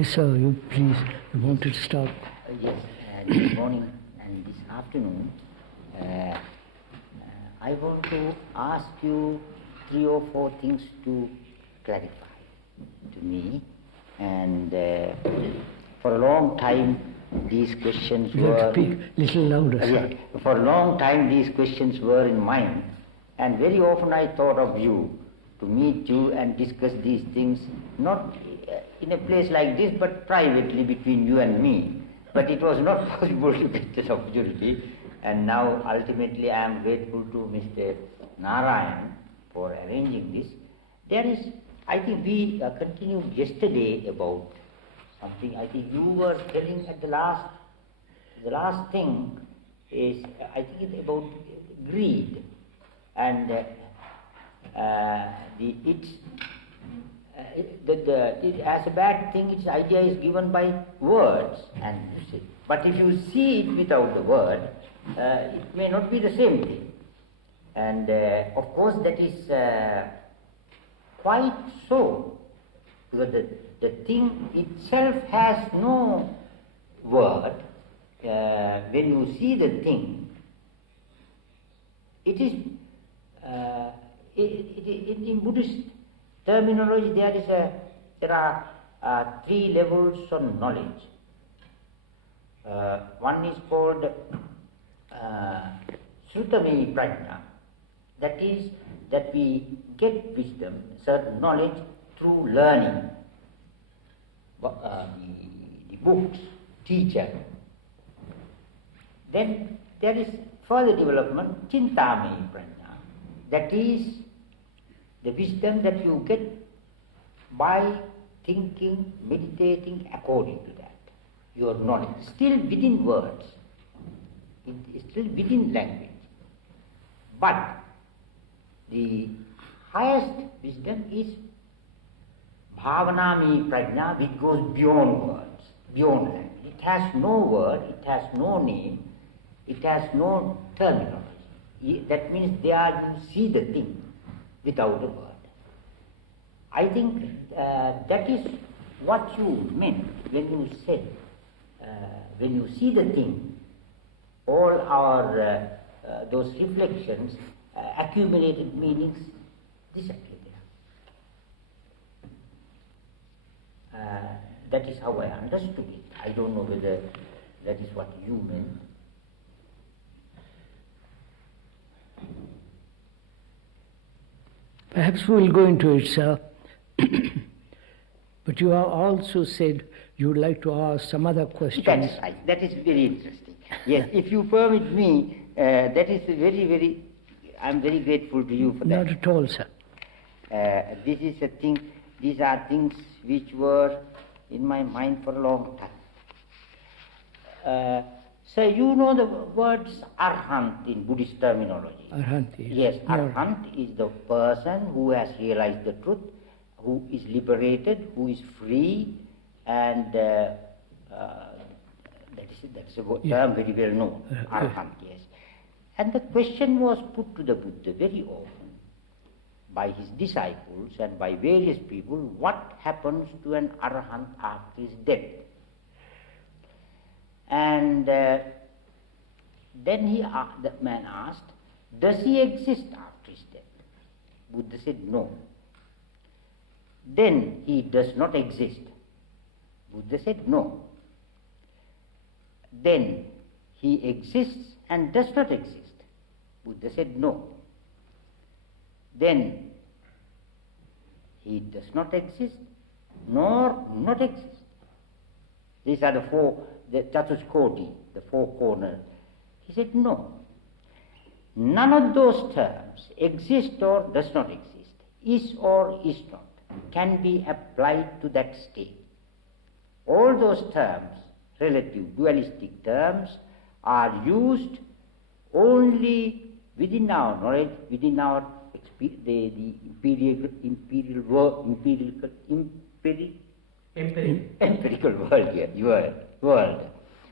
Yes, sir, you please, you wanted to start. Yes, this morning and this afternoon, I want to ask you 3 or 4 things to clarify to me. And for a long time, these questions You were... have to speak a little louder, sir. Yeah, for a long time, these questions were in mind. And very often I thought of you, to meet you and discuss these things, not in a place like this, but privately between you and me. But it was not possible to get this opportunity. And now, ultimately, I am grateful to Mr. Narayan for arranging this. There is, I think we continued yesterday about something. I think you were telling at the last thing is, I think it's about greed. And as a bad thing, its idea is given by words, and but if you see it without the word, it may not be the same thing. And of course, that is quite so, because the thing itself has no word. When you see the thing, it is. In Buddhist terminology, there are 3 levels of knowledge. One is called Srutami Prajna. That is, that we get wisdom, certain knowledge through learning. The books, teacher. Then there is further development, Chintamani Prajna. That is the wisdom that you get by thinking, meditating according to that. Your knowledge, still within words, it is still within language. But the highest wisdom is Bhavanami Prajna, which goes beyond words, beyond language. It has no word, it has no name, it has no terminology. That means there you see the thing without a word. I think that is what you meant when you said, when you see the thing, all our those reflections, accumulated meanings disappear. That is how I understood it. I don't know whether that is what you meant. Perhaps we will go into it, sir. But you have also said you would like to ask some other questions. That's right. That is very interesting. Yes, if you permit me, that is very, I'm very grateful to you for that. Not at all, sir. This is a thing, these are things which were in my mind for a long time. So you know the words arhat in Buddhist terminology. Arhat, yes. Yes, arhat is the person who has realized the truth, who is liberated, who is free, and that is a term very well known, arhat, yes. And the question was put to the Buddha very often by his disciples and by various people, what happens to an arhat after his death? And then the man asked, does he exist after his death? Buddha said, no. Then he does not exist. Buddha said, no. Then he exists and does not exist. Buddha said, no. Then he does not exist nor not exist. These are the Chatuskoti, the 4 corners. He said, no. None of those terms, exist or does not exist, is or is not, can be applied to that state. All those terms, relative, dualistic terms, are used only within our knowledge, within our the empirical world here, world.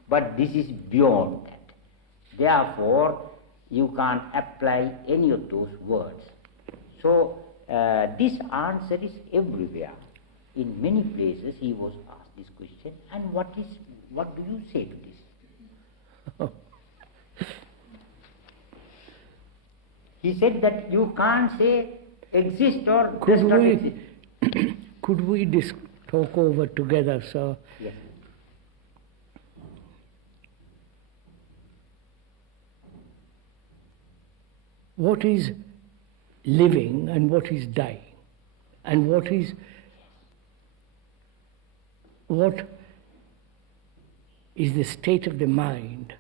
But this is beyond that. Therefore, you can't apply any of those words. So, this answer is everywhere. In many places he was asked this question, and what do you say to this? He said that you can't say exist or does not exist. Could we talk over together, sir? Yes. What is living and what is dying? And what is the state of the mind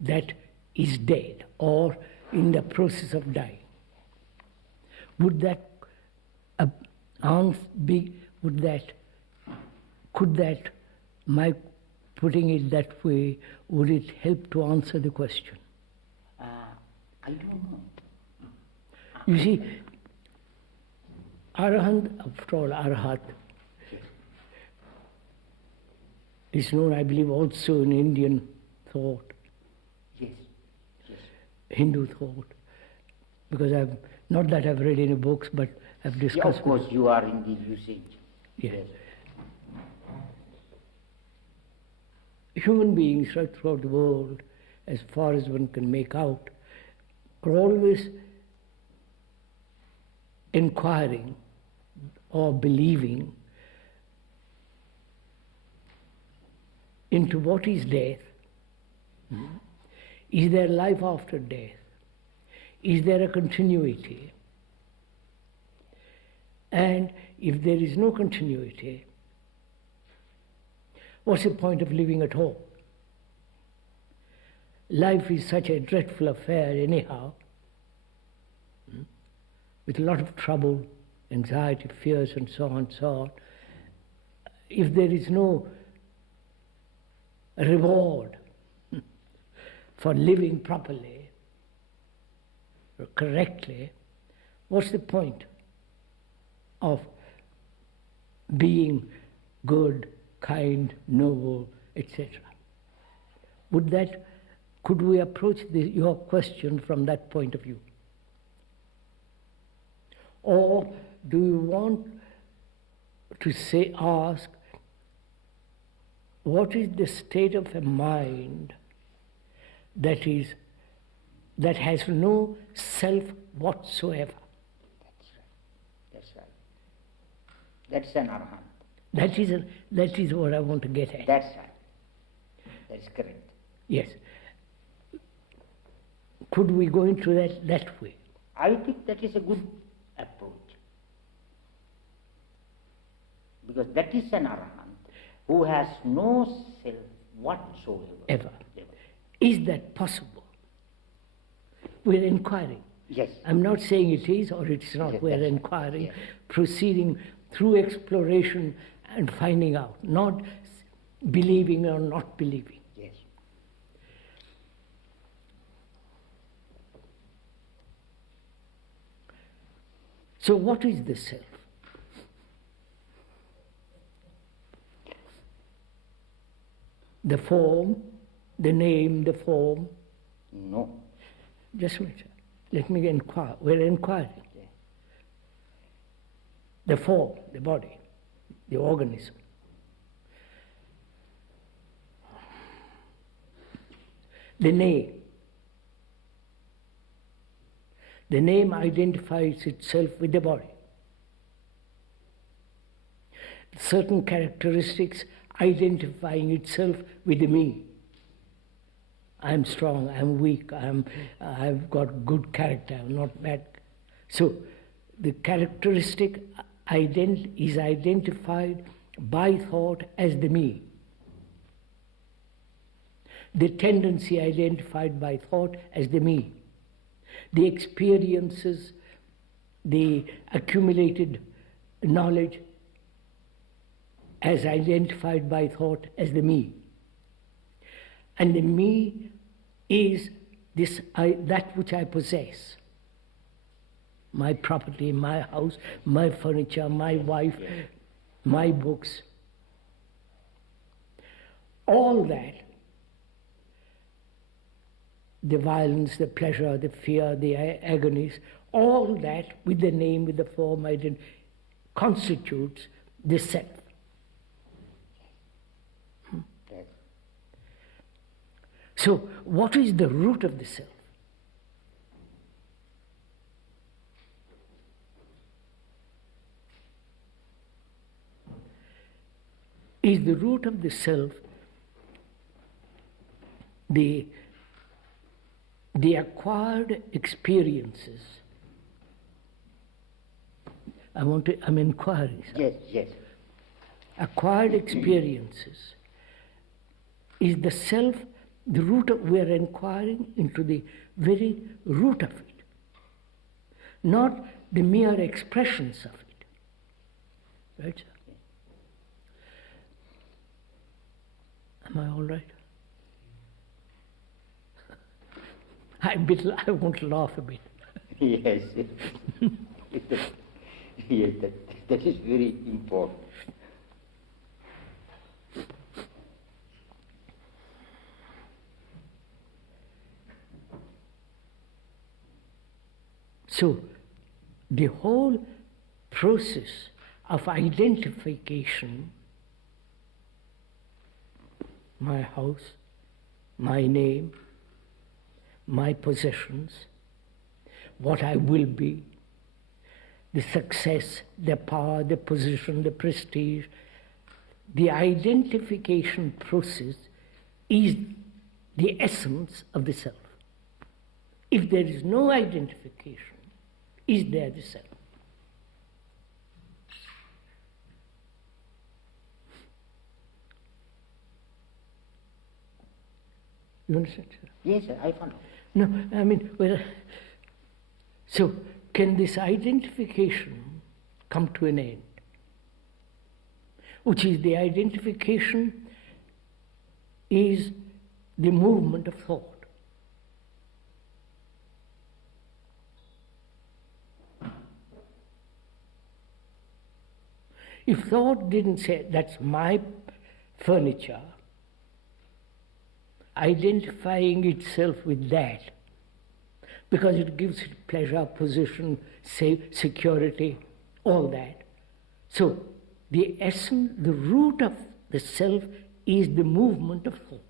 that is dead or in the process of dying? Could that, my putting it that way, would it help to answer the question? I don't know. You see, arhat, after all, arhat is known, I believe, also in Indian thought. Yes, yes. Hindu thought. Because not that I've read any books, but I've discussed. Yeah, of course, you are in the usage. Yes. Human beings right throughout the world, as far as one can make out, are always inquiring or believing into what is death. Is there life after death? Is there a continuity? And if there is no continuity, what's the point of living at all? Life is such a dreadful affair anyhow, with a lot of trouble, anxiety, fears, and so on and so on. If there is no reward for living properly or correctly, what's the point of being good, kind, noble, etc.? Could we approach your question from that point of view? Or do you want to ask, what is the state of a mind that has no self whatsoever? That's right. That's an arhat. That is what I want to get at. That's right. That is correct. Yes. Could we go into that way? I think that is a good approach. Because that is an arhat who has no self whatsoever. Ever. Is that possible? We're inquiring. Yes. I'm not saying it is or it is not. Yes, we're inquiring, yes. Proceeding through exploration and finding out, not believing or not believing. Yes. So what is the self? The form, the name, the form? No. Just a minute. Let me inquire. We're inquiring. Okay. The form, the body, the organism. The name. The name identifies itself with the body. Certain characteristics identifying itself with me. I'm strong, I'm weak, I've got good character, I'm not bad. So the characteristic is identified by thought as the me. The tendency identified by thought as the me. The experiences, the accumulated knowledge as identified by thought as the me. And the me is that which I possess. My property, my house, my furniture, my wife, my books. All that, the violence, the pleasure, the fear, the agonies, all that with the name, with the form, constitutes the self. So, what is the root of the self? Is the root of the self the acquired experiences? I'm inquiring. Yes, yes. Acquired experiences. Is the self the root of, we are inquiring into the very root of it, not the mere expressions of it. Right, sir? Am I all right? I want to laugh a bit. Yes. Yes, that is very important. So, the whole process of identification, my house, my name, my possessions, what I will be, the success, the power, the position, the prestige, the identification process is the essence of the self. If there is no identification, is there the self? You understand, sir? Yes, sir, I follow. No, I mean, so can this identification come to an end? Which is the identification is the movement of thought. If thought didn't say, that's my furniture, identifying itself with that, because it gives it pleasure, position, security, all that. So, the essence, the root of the self is the movement of thought.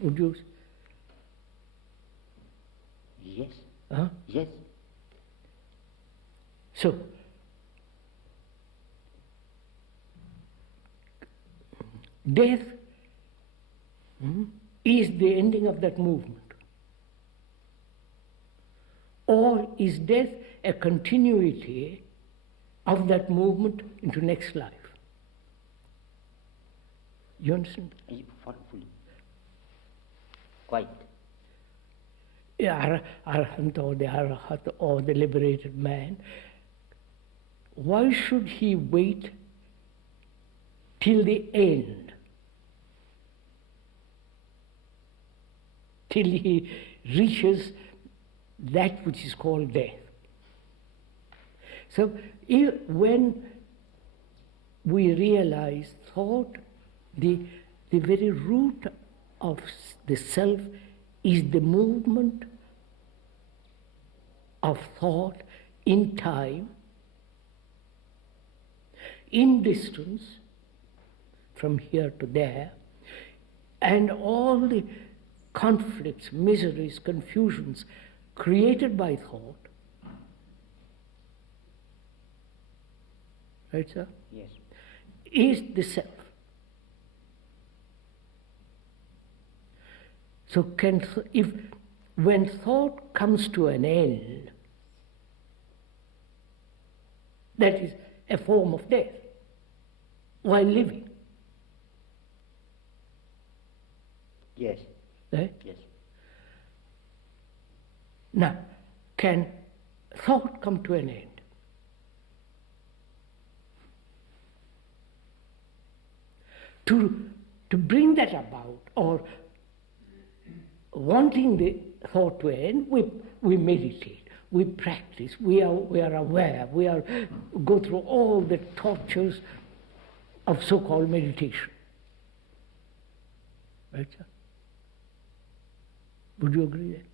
Would you? Yes. Huh? Yes. So, death is the ending of that movement. Or is death a continuity of that movement into next life? You understand? I follow fully. Quite. Arhat or the arhat or the liberated man, why should he wait till the end? Till he reaches that which is called death. So when we realize thought, the very root of the self is the movement of thought in time, in distance, from here to there, and all the conflicts, miseries, confusions created by thought. Right, sir? Yes. Is the self. So when thought comes to an end, that is a form of death while living. Yes. Right? Yes. Now, can thought come to an end? To bring that about, or wanting the thought to end, we meditate, we practice, we are aware, go through all the tortures of so-called meditation. Right, sir? Would you agree that?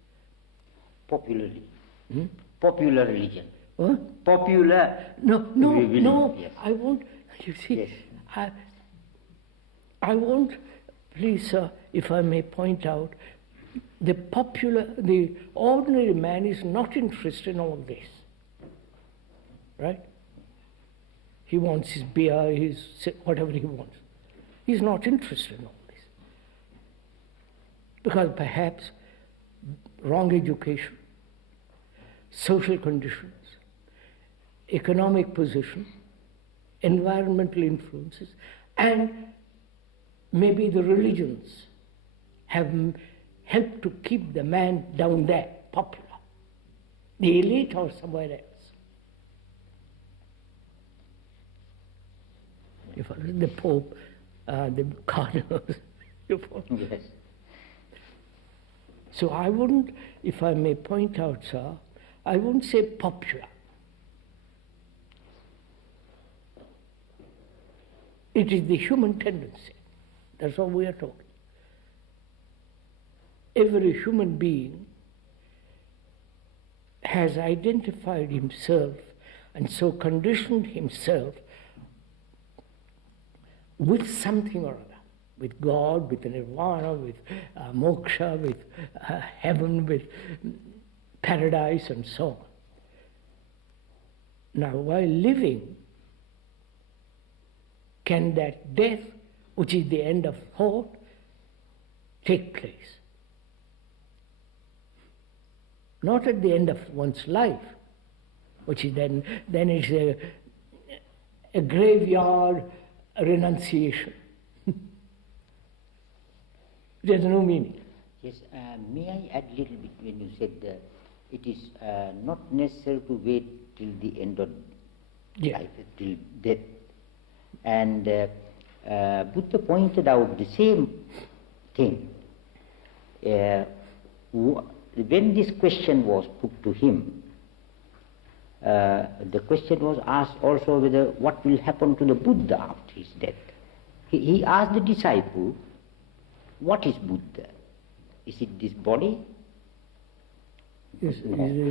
Popularly. Popular religion. What? Popular. No. Yes. I want, you see, Yes. I want Please, sir, if I may point out, the ordinary man is not interested in all this, right? He wants his beer, whatever he wants. He's not interested in all this. Because perhaps wrong education, social conditions, economic position, environmental influences, and maybe the religions have helped to keep the man down there, popular, the elite or somewhere else. If the Pope, the cardinals, you follow? Yes. So I wouldn't, if I may point out, sir, I wouldn't say popular. It is the human tendency. That's all we are talking. Every human being has identified himself and so conditioned himself with something or other, with God, with nirvana, with moksha, with heaven, with paradise, and so on. Now, while living, can that death, which is the end of thought, take place? Not at the end of one's life, which is then it's a graveyard renunciation. It has no meaning. Yes, may I add a little bit when you said it is not necessary to wait till the end of life, till death. And Buddha pointed out the same thing. When this question was put to him, the question was asked also whether what will happen to the Buddha after his death. He asked the disciple, what is Buddha? Is it this body? Yes,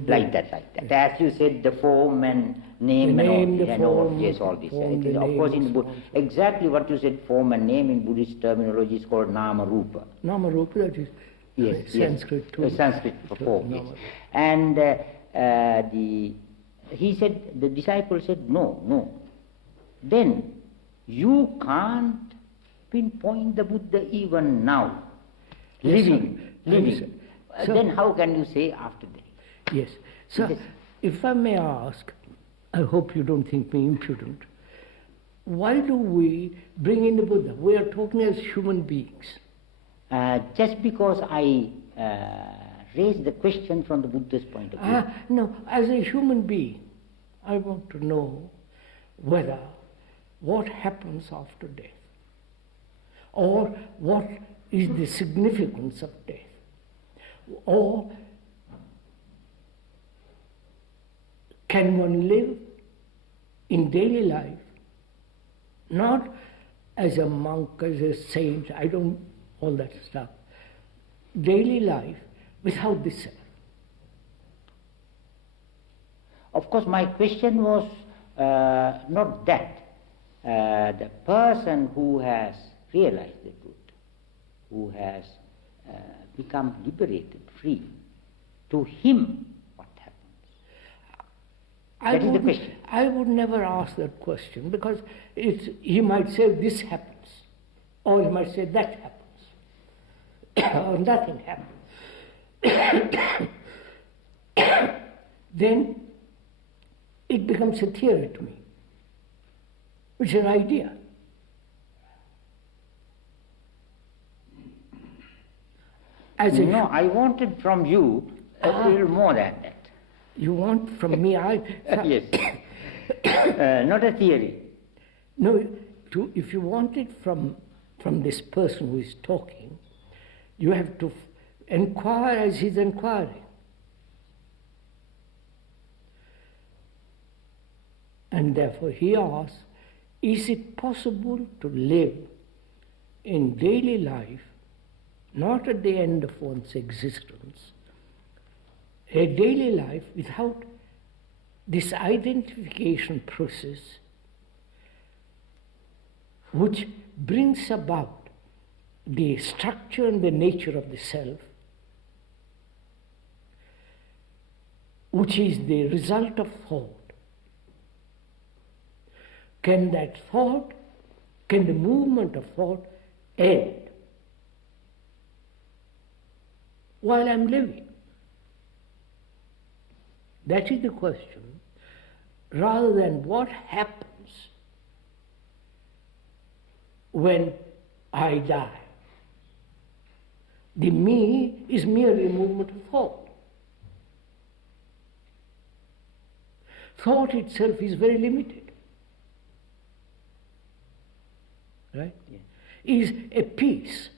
like that. As you said, the form and name and all this. Of course, in Buddha, exactly what you said, form and name in Buddhist terminology is called nama rupa. Nama rupa, that is Sanskrit too. Sanskrit for form, yes. And he said, the disciple said, no. Then you can't pinpoint the Buddha even now, living. So, then how can you say after that? Yes. So, if I may ask, I hope you don't think me impudent, why do we bring in the Buddha? We are talking as human beings. Just because I raised the question from the Buddha's point of view. No, as a human being, I want to know what happens after death, or what is the significance of death, or can one live in daily life, not as a monk, as a saint, all that stuff, daily life without the self? Of course, my question was not that. The person who has realized the truth, who has become liberated, free, to him what happens? That is the question. I would never ask that question, because he might say this happens, or he might say that happens, or nothing happens. Then it becomes a theory to me, which is an idea. I wanted from you a little more than that. You want from me? Yes. Not a theory. No, if you want it from this person who is talking, you have to inquire as he's inquiring. And therefore he asks, is it possible to live in daily life, not at the end of one's existence, a daily life without this identification process which brings about the structure and the nature of the self, which is the result of thought, can the movement of thought end while I'm living? That is the question, rather than what happens when I die. The me is merely a movement of thought. Thought itself is very limited, right? Yeah. Is a piece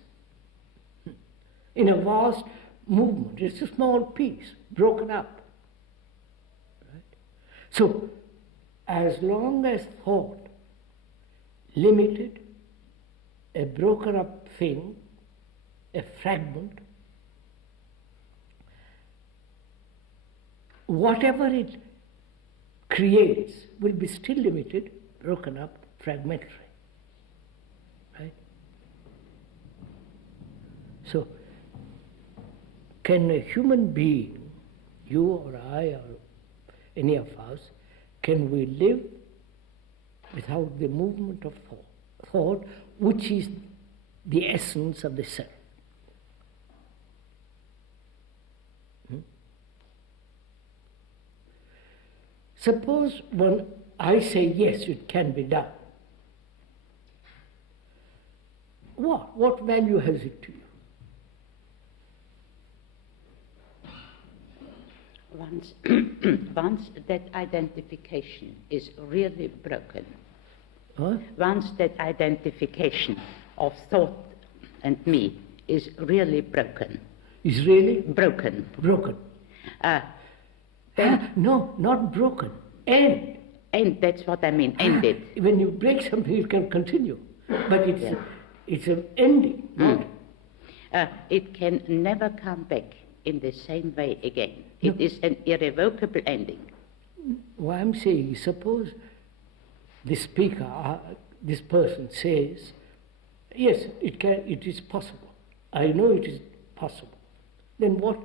in a vast movement. It's a small piece, broken up. Right? So, as long as thought, limited, a broken up thing, a fragment, whatever it creates will be still limited, broken up, fragmentary. Right? So, can a human being, you or I or any of us, can we live without the movement of thought, which is the essence of the self? Suppose when I say yes, it can be done. What value has it to you? Once that identification is really broken, Huh? once that identification of thought and me is really broken, Is really broken, broken. then, No, not broken. End. and that's what I mean, ended. When you break something, it can continue, but Yeah. it's an ending. Not, It can never come back in the same way again. No. It is an irrevocable ending. what I'm saying is, suppose the speaker, this person says, yes, it is possible. I know it is possible. Then what?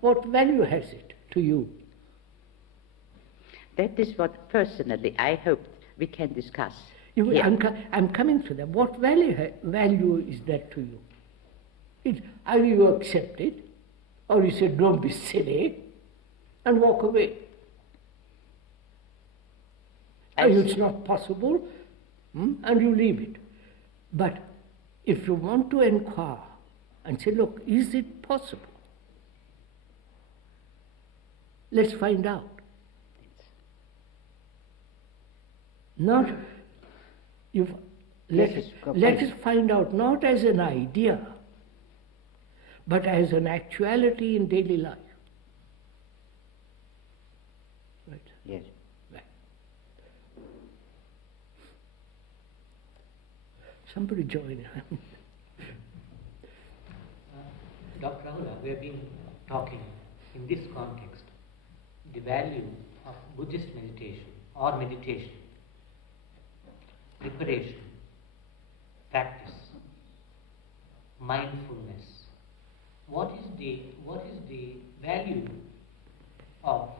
What value has it to you? That is what personally I hope we can discuss. You- here. I'm coming to that. What value is that to you? Either you accept it, or you say, don't be silly, and walk away. I It's see. not possible, and you leave it. But if you want to inquire and say, look, is it possible? Let's find out. Not, let us find out not as an idea, but as an actuality in daily life. Right? Yes. Right. Somebody join. Dr. Rahula, we have been talking in this context the value of Buddhist meditation or meditation, preparation, practice, mindfulness. What is the value of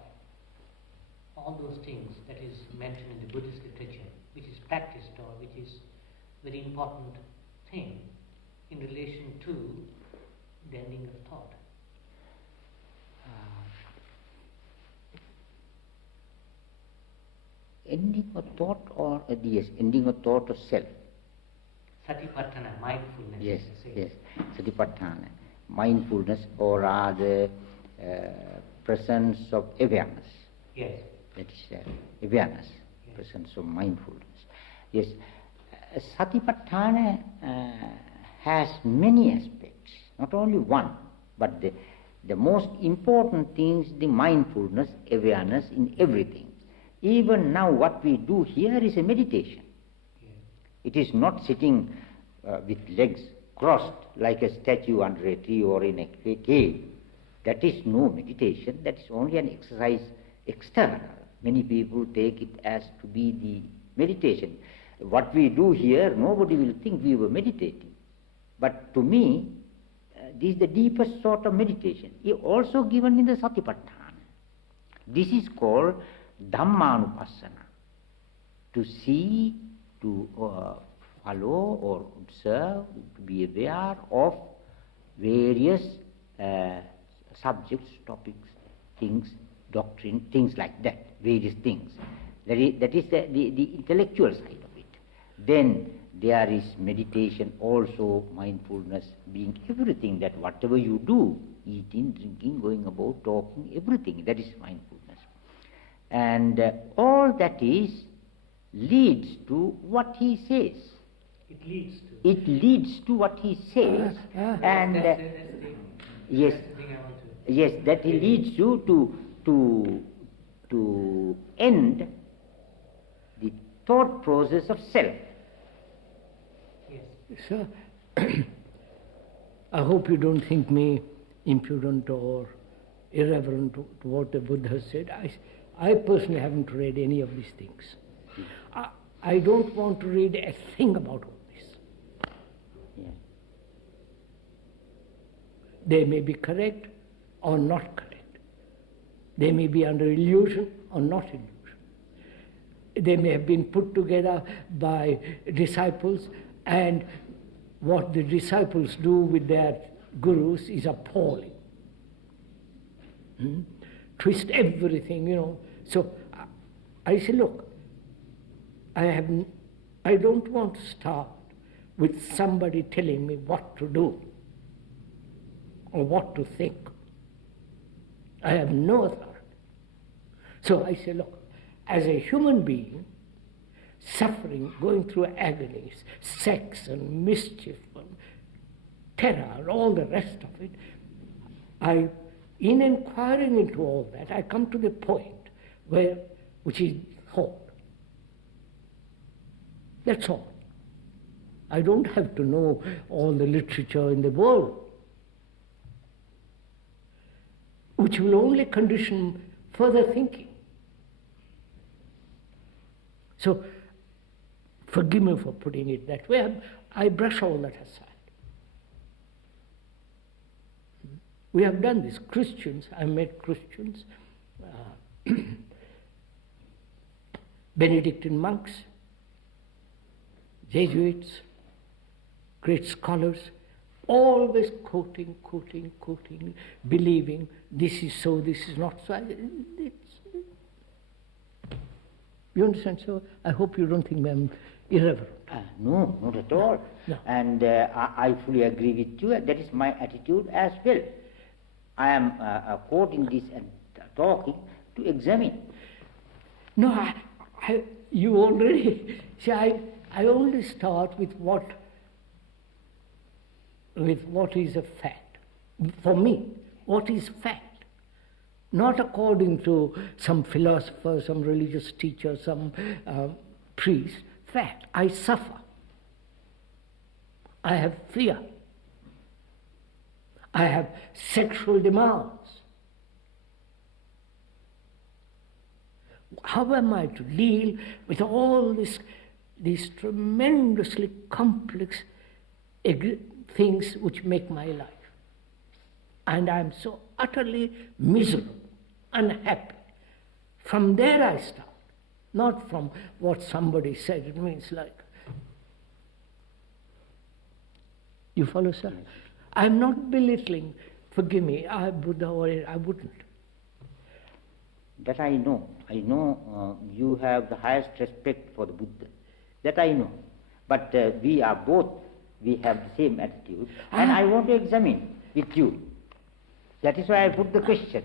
all those things that is mentioned in the Buddhist literature, which is practiced or which is very important thing in relation to the ending of thought? Ending of thought or yes, ending of thought of self. Satipatthana, mindfulness. Yes, say. yes. Satipatthana, mindfulness, or rather presence of awareness. Yes. That is awareness, Yes. presence of mindfulness. Yes, Satipatthana has many aspects, not only one, but the most important thing is the mindfulness, awareness in everything. Even now what we do here is a meditation. Yes. It is not sitting with legs crossed like a statue under a tree or in a cave. That is no meditation, that is only an exercise external. Many people take it as to be the meditation. what we do here, nobody will think we were meditating. But to me, this is the deepest sort of meditation. Also given in the Satipatthana. This is called Dhammanupassana. To see, to follow or observe, to be aware of various subjects, topics, things, doctrine, things like that, various things. That is the intellectual side of it. Then there is meditation also, mindfulness, being everything, that whatever you do, eating, drinking, going about, talking, everything, that is mindfulness. And all that leads to what he says. It leads to. It leads to what he says. And That's yes, the thing I want to. yes, that he leads you to end the thought process of self. Yes. Sir, I hope you don't think me impudent or irreverent to what the Buddha said. I personally haven't read any of these things. I don't want to read a thing about all this. Yeah. They may be correct or not correct. They may be under illusion or not illusion. They may have been put together by disciples, and what the disciples do with their gurus is appalling. Twist everything, So I say, look, I don't want to start with somebody telling me what to do or what to think. I have no authority. So I say, look, as a human being, suffering, going through agonies, sex and mischief and terror, all the rest of it, in inquiring into all that, I come to the point which is thought. That's all. I don't have to know all the literature in the world, which will only condition further thinking. So, forgive me for putting it that way. I brush all that aside. We have done this. Christians, I met Christians, Benedictine monks, Jesuits, great scholars, always quoting, believing this is so, this is not so. You understand? So I hope you don't think I'm irreverent. No, not at all. No. And I fully agree with you. That is my attitude as well. I am quoting this and talking to examine. No, you already see. I only start with what is a fact. For me, what is fact? Not according to some philosopher, some religious teacher, some priest. Fact. I suffer. I have fear. I have sexual demands. How am I to deal with all these tremendously complex things which make my life? And I'm so utterly miserable, unhappy. From there I start, not from what somebody said. It means like, you follow, sir? I'm not belittling, forgive me, Buddha or I wouldn't. That I know. I know you have the highest respect for the Buddha. That I know. But we have the same attitude. And I want to examine with you. That is why I put the question.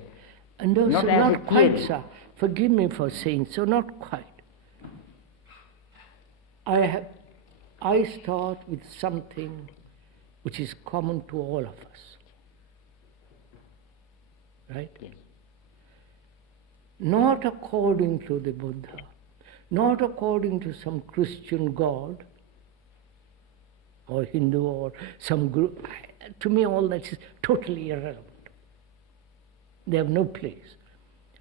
And also Not as a not quite, theory. sir. Forgive me for saying so, not quite. I start with something which is common to all of us. Right? Yes. Not according to the Buddha, not according to some Christian god or Hindu or some group. To me, all that is totally irrelevant. They have no place.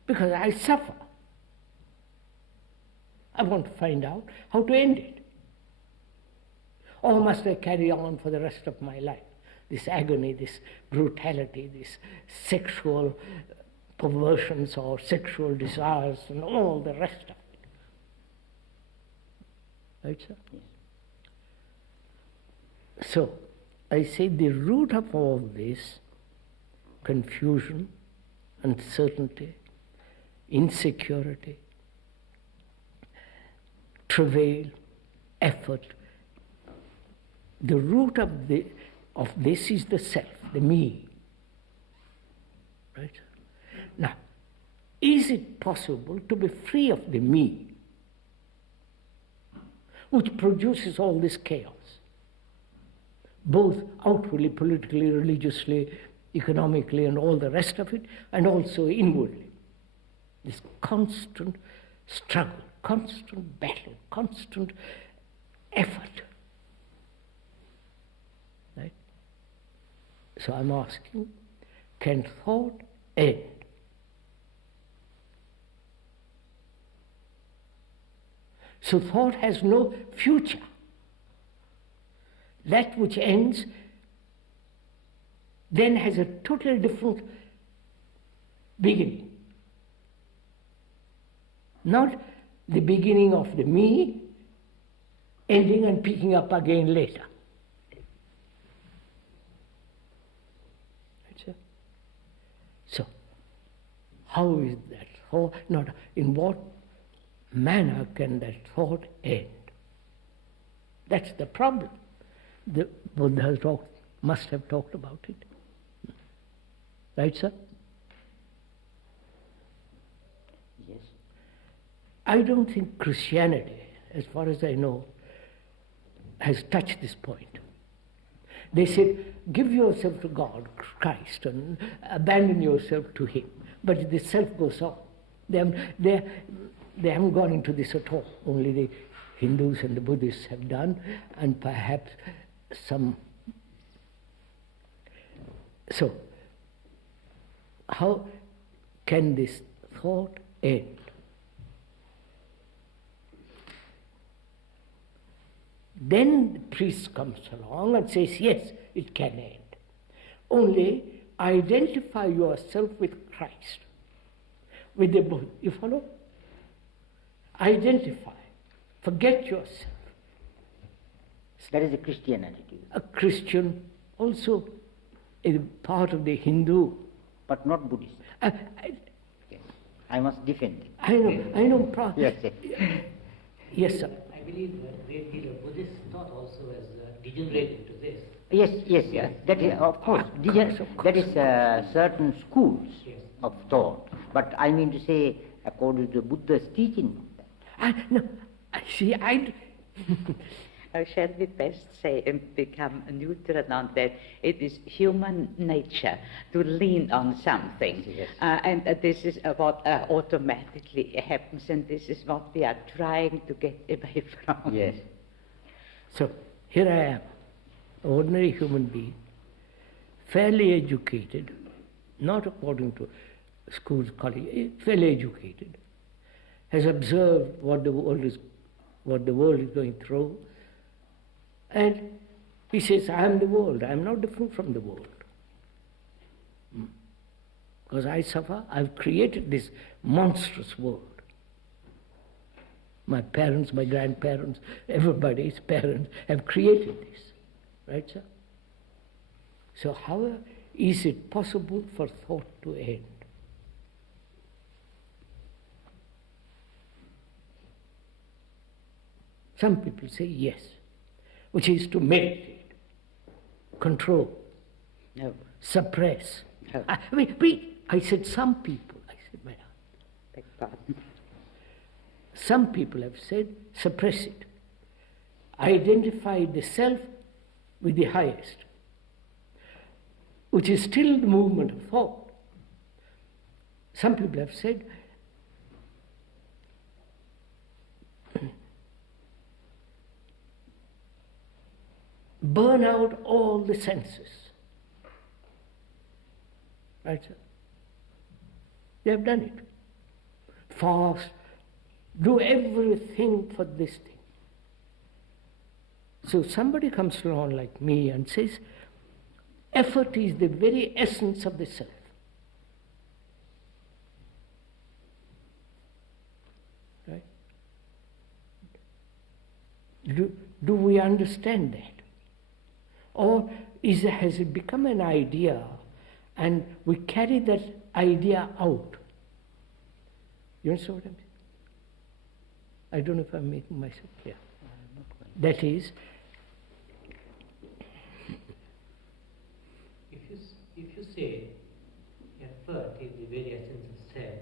Because I suffer. I want to find out how to end it. Or must I carry on for the rest of my life? This agony, this brutality, this sexual perversions or sexual desires and all the rest of it. Right, sir? Yes. So, I say the root of all this, confusion, uncertainty, insecurity, travail, effort, the root of this is the self, the me. Right? Now, is it possible to be free of the me, which produces all this chaos, both outwardly, politically, religiously, economically, and all the rest of it, and also inwardly? This constant struggle, constant battle, constant effort. Right? So I'm asking, can thought end? So thought has no future. That which ends then has a totally different beginning. Not the beginning of the me, ending and picking up again later. Right, sir? So, how is that thought? Not in what manner can that thought end? That's the problem. The Buddha must have talked about it. Right, sir? Yes. I don't think Christianity, as far as I know, has touched this point. They said, give yourself to God, Christ, and abandon yourself to Him. But the self goes on. They haven't gone into this at all. Only the Hindus and the Buddhists have done, and perhaps some. So, how can this thought end? Then the priest comes along and says, yes, it can end. Only identify yourself with Christ, with the Buddha. You follow? Identify. Forget yourself. That is a Christian attitude. A Christian, also a part of the Hindu. But not Buddhist. I must defend it. I know. Yes, yes. Yes, sir. I believe a great deal of Buddhist thought also has degenerated to this. Yes, yes, yes. That is, of course, that is certain schools of thought. But I mean to say, according to Buddha's teaching. Shall we best say and become neutral on that? It is human nature to lean on something. Yes. And this is what automatically happens, and this is what we are trying to get away from. Yes. So, here I am, ordinary human being, fairly educated, not according to schools, college, fairly educated, has observed what the world is going through, and he says, I am the world, I am not different from the world. Because I suffer, I've created this monstrous world. My parents, my grandparents, everybody's parents have created this. Right, sir? So how is it possible for thought to end? Some people say yes, which is to meditate, control, No. suppress. No. I said some people. I said, madam. Beg pardon. Some people have said suppress it. Identify the self with the highest, which is still the movement of thought. Some people have said burn out all the senses. Right, sir? They have done it. Fast, do everything for this thing. So somebody comes along like me and says, effort is the very essence of the self. Right? Do we understand that? Or has it become an idea and we carry that idea out? You understand what I'm saying? I don't know if I'm making myself clear. That is, if you say effort is the very essence of self,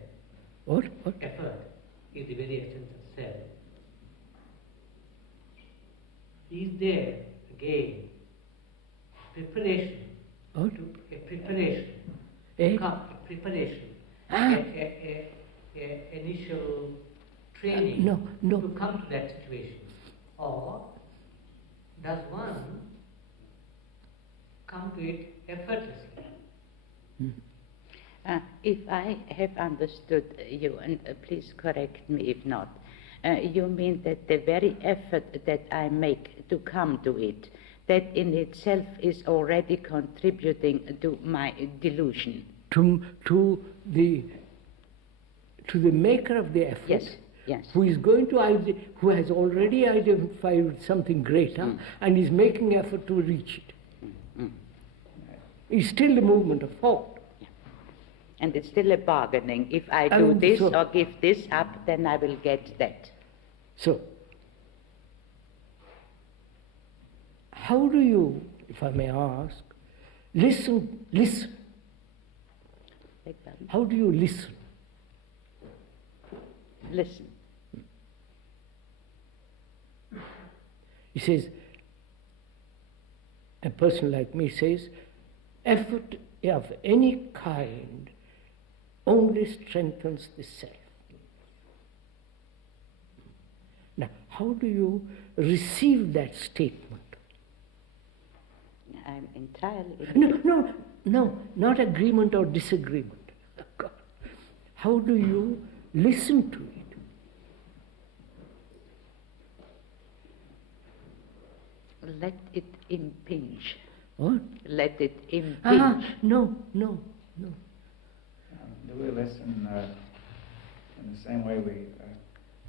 what? Effort is the very essence of self. Is there again preparation? What? A preparation. Eh? A preparation. Ah. A initial training no. to come to that situation. Or does one come to it effortlessly? If I have understood you, and please correct me if not, you mean that the very effort that I make to come to it, that in itself is already contributing to my delusion. To the maker of the effort, yes. who is going to who has already identified something greater and is making effort to reach it. It's still the movement of thought. And it's still a bargaining. If I do this or give this up, then I will get that. So, how do you, if I may ask, listen? How do you listen? Listen. He says, a person like me says, effort of any kind only strengthens the self. Now, how do you receive that statement? I'm entirely... No, not agreement or disagreement. How do you listen to it? Let it impinge. What? Let it impinge. No. Do we listen in the same way we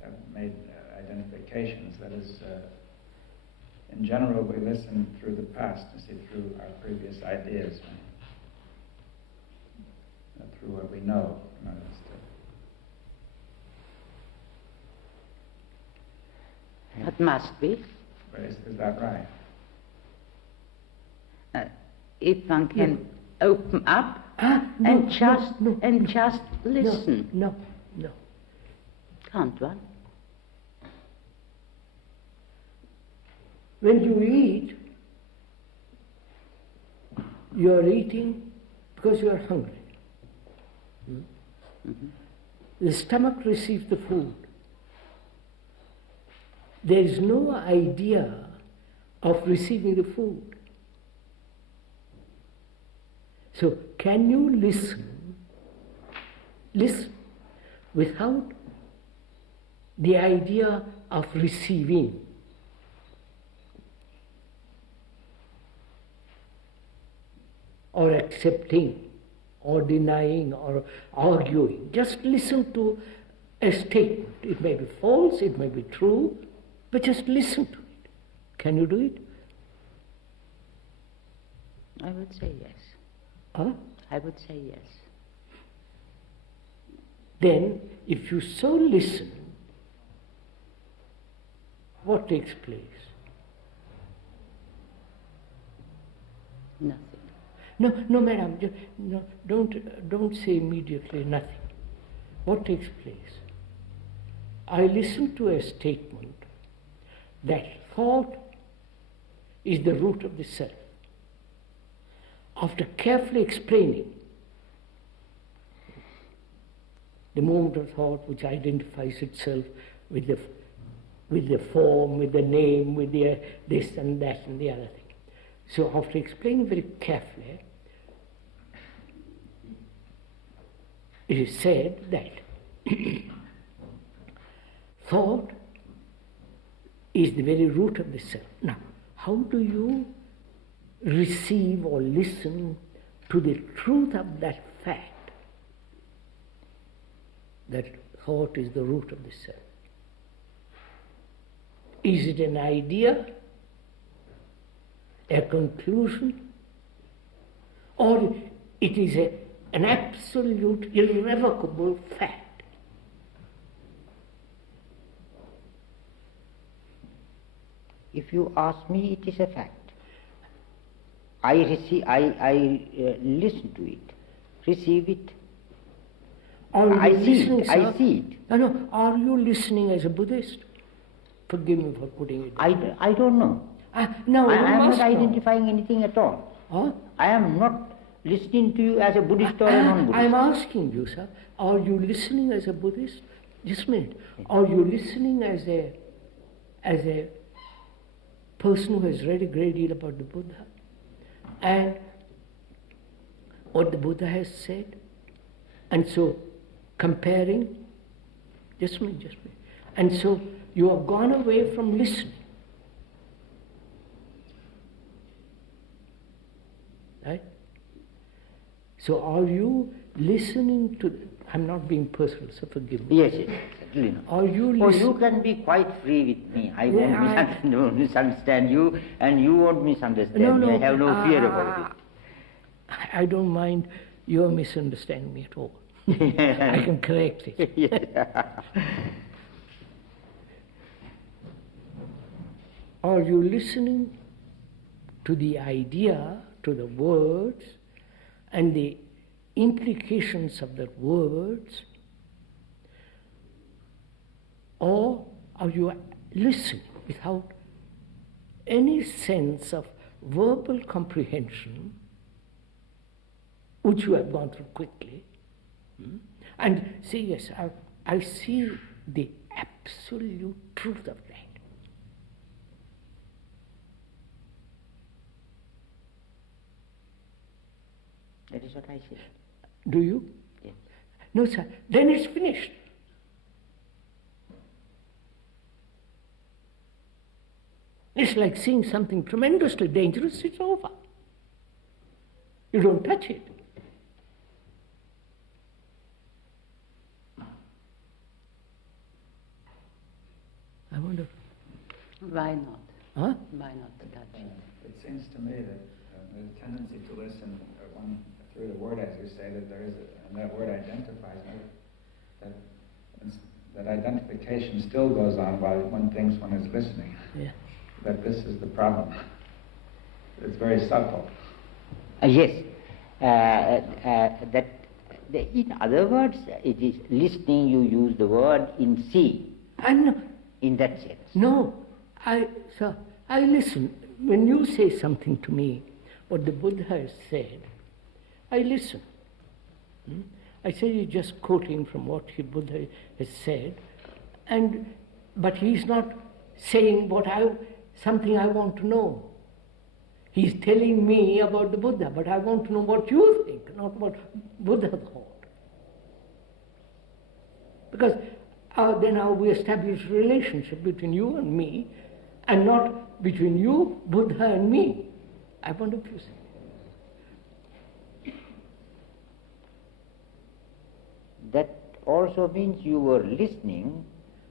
have made identifications? That is, in general, we listen through the past, through our previous ideas, through what we know. It must be. But is that right? If one can open up and just listen. No. Can't one? When you eat, you are eating because you are hungry. The stomach receives the food. There is no idea of receiving the food. So, can you listen without the idea of receiving? Or accepting, or denying, or arguing. Just listen to a statement. It may be false, it may be true, but just listen to it. Can you do it? I would say yes. Huh? I would say yes. Then, if you so listen, what takes place? Nothing. No, madam, don't say immediately nothing. What takes place? I listen to a statement that thought is the root of the self. After carefully explaining the movement of thought which identifies itself with the form, with the name, with the this and that and the other thing. So after explaining very carefully, it is said that thought is the very root of the self. Now, how do you receive or listen to the truth of that fact that thought is the root of the self? Is it an idea, a conclusion, or it is an absolute, irrevocable fact? If you ask me, it is a fact. I listen to it, receive it. I see it. No, are you listening as a Buddhist? Forgive me for putting it. I don't know. No, I you am must not know. identifying anything at all. Huh? I am not listening to you as a Buddhist or a non-Buddhist. I'm asking you, sir, are you listening as a Buddhist? Just a minute. Are you listening as a person who has read a great deal about the Buddha and what the Buddha has said? And so comparing, just a minute. And so you have gone away from listening. Right? So are you listening to, I'm not being personal, so forgive me. Yes, certainly not. Are you Oh, listening? you can be quite free with me. I won't misunderstand you, and you won't misunderstand me. I have no fear about I don't mind your misunderstanding me at all. I can correct it. it. Are you listening to the idea, to the words, and the implications of the words? Or are you listening without any sense of verbal comprehension, which you have gone through quickly? And say, yes, I see the absolute truth of that. That is what I said. Do you? Yes. No, sir. Then it's finished. It's like seeing something tremendously dangerous, it's over. You don't touch it. I wonder. Why not? Huh? Why not touch it? It seems to me that there's a tendency to listen through the word, as you say, that there is, and that word identifies, that identification still goes on while one thinks one is listening. Yeah. That this is the problem. It's very subtle. Yes. In other words, it is listening, you use the word in see, And in that sense. no, sir, I listen. When you say something to me, what the Buddha has said, I listen. I say you're just quoting from what the Buddha has said, but he's not saying something I want to know. He's telling me about the Buddha, but I want to know what you think, not what Buddha thought. Because then we establish a relationship between you and me, and not between you, Buddha, and me. I wonder if you see. That also means you were listening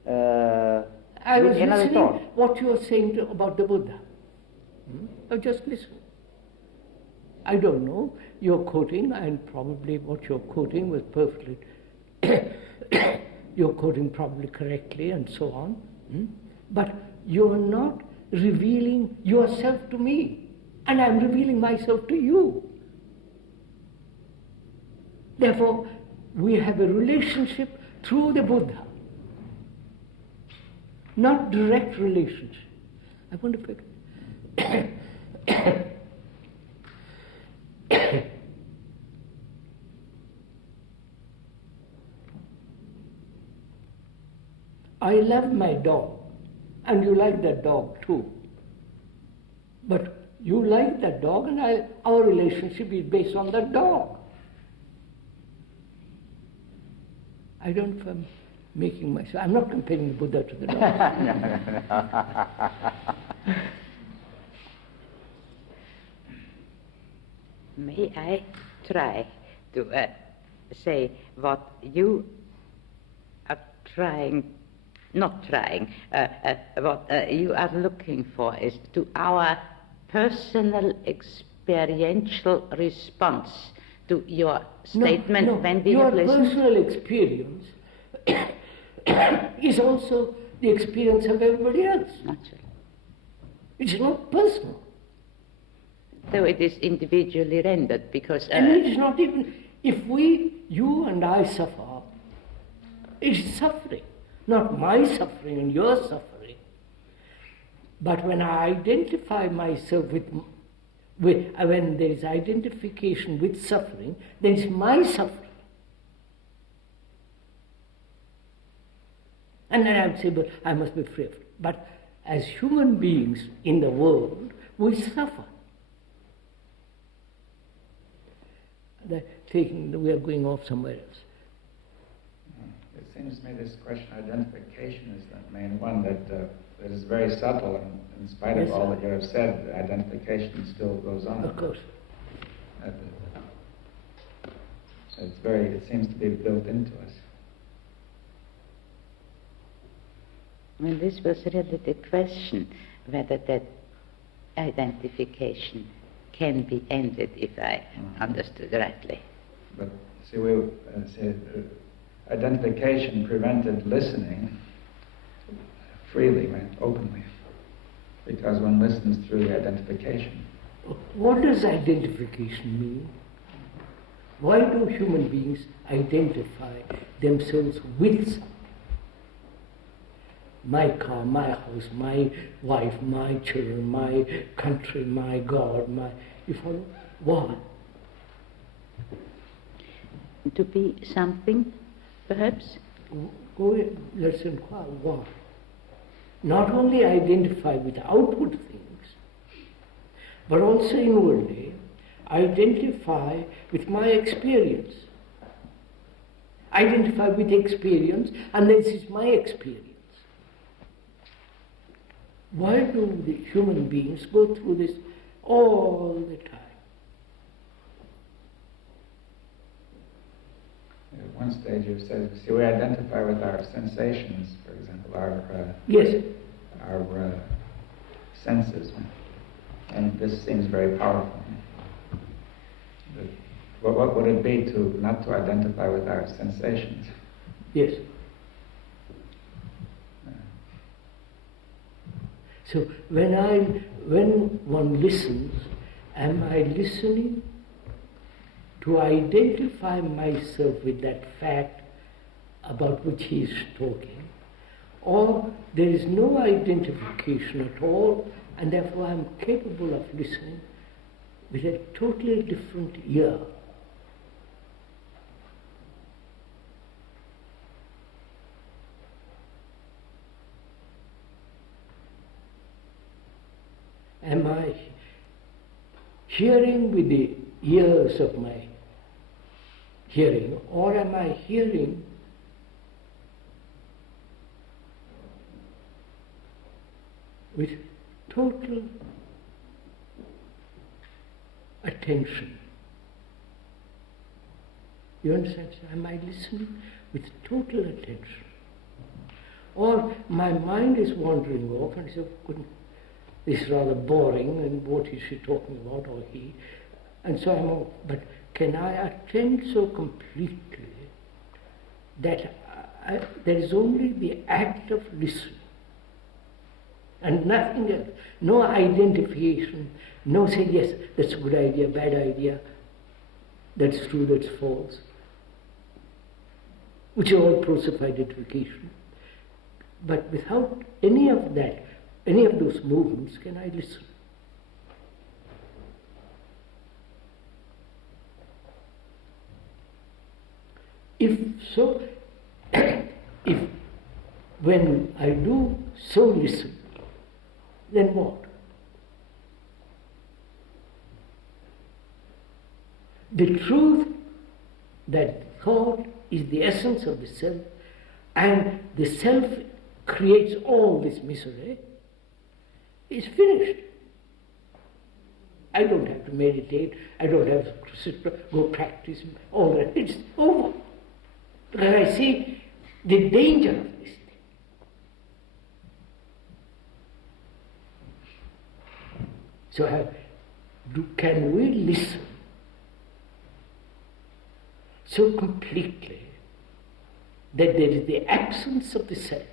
I was with another listening thought. what you were saying about the Buddha. I just listen. I don't know. You're quoting, and probably what you're quoting was perfectly. You're quoting probably correctly, and so on. But you're not revealing yourself to me, and I'm revealing myself to you. Therefore, we have a relationship through the Buddha, not direct relationship. I wonder if I love my dog, and you like that dog too. But you like that dog, and our relationship is based on that dog. I don't know if I'm making myself. I'm not comparing the Buddha to the dog. May I try to say what you are what you are looking for is to our personal experiential response to your statement no, when we your have listened? personal experience is also the experience of everybody else. Naturally. It's not personal. Though it is individually rendered, because... And it is not even, if you and I suffer, it's suffering. Not my suffering and your suffering. But when I identify myself when there is identification with suffering, then it's my suffering. And then I would say, but I must be free of it. But as human beings in the world, we suffer. We are going off somewhere else. It seems to me this question of identification is the main one that is very subtle, and in spite of all that you have said, identification still goes on. Of course. So it seems to be built into us. Well, this was really the question, whether that identification can be ended, if I understood rightly. But see, we say identification prevented listening freely, right, openly, because one listens through the identification. What does identification mean? Why do human beings identify themselves with my car, my house, my wife, my children, my country, my God, you follow? Why? To be something, perhaps? Let's inquire why. Not only identify with outward things, but also inwardly identify with my experience. Identify with experience, and this is my experience. Why do the human beings go through this all the time? At one stage you said, see, we identify with our sensations, for example, our senses, and this seems very powerful. But what would it be not to identify with our sensations? Yes. So when one listens, am I listening to identify myself with that fact about which he is talking, or there is no identification at all, and therefore I am capable of listening with a totally different ear? Am I hearing with the ears of my hearing, or am I hearing with total attention? You understand? Am I listening with total attention? Or my mind is wandering off and says, this is rather boring, and what is she talking about, or he? And so I'm off. But can I attend so completely that there is only the act of listening and nothing else? No identification, no say, yes, that's a good idea, bad idea, that's true, that's false, which are all process of identification. But without any of that, any of those movements, can I listen? If so, if when I do so listen, then what? The truth that thought is the essence of the self, and the self creates all this misery, is finished. I don't have to meditate, I don't have to go practice, all that. It's over. Because I see the danger of this thing. So can we listen so completely that there is the absence of the self?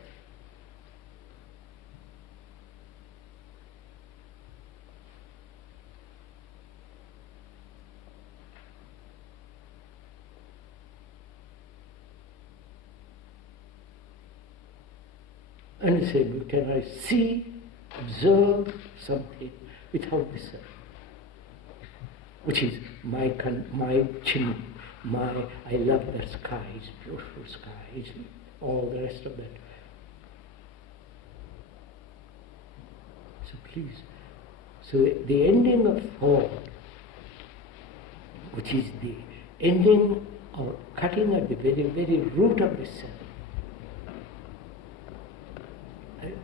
And say, can I see, observe something without the self? Which is my chimney, I love the skies, beautiful skies, all the rest of that. So please, so the ending of form, which is the ending or cutting at the very, very root of the self.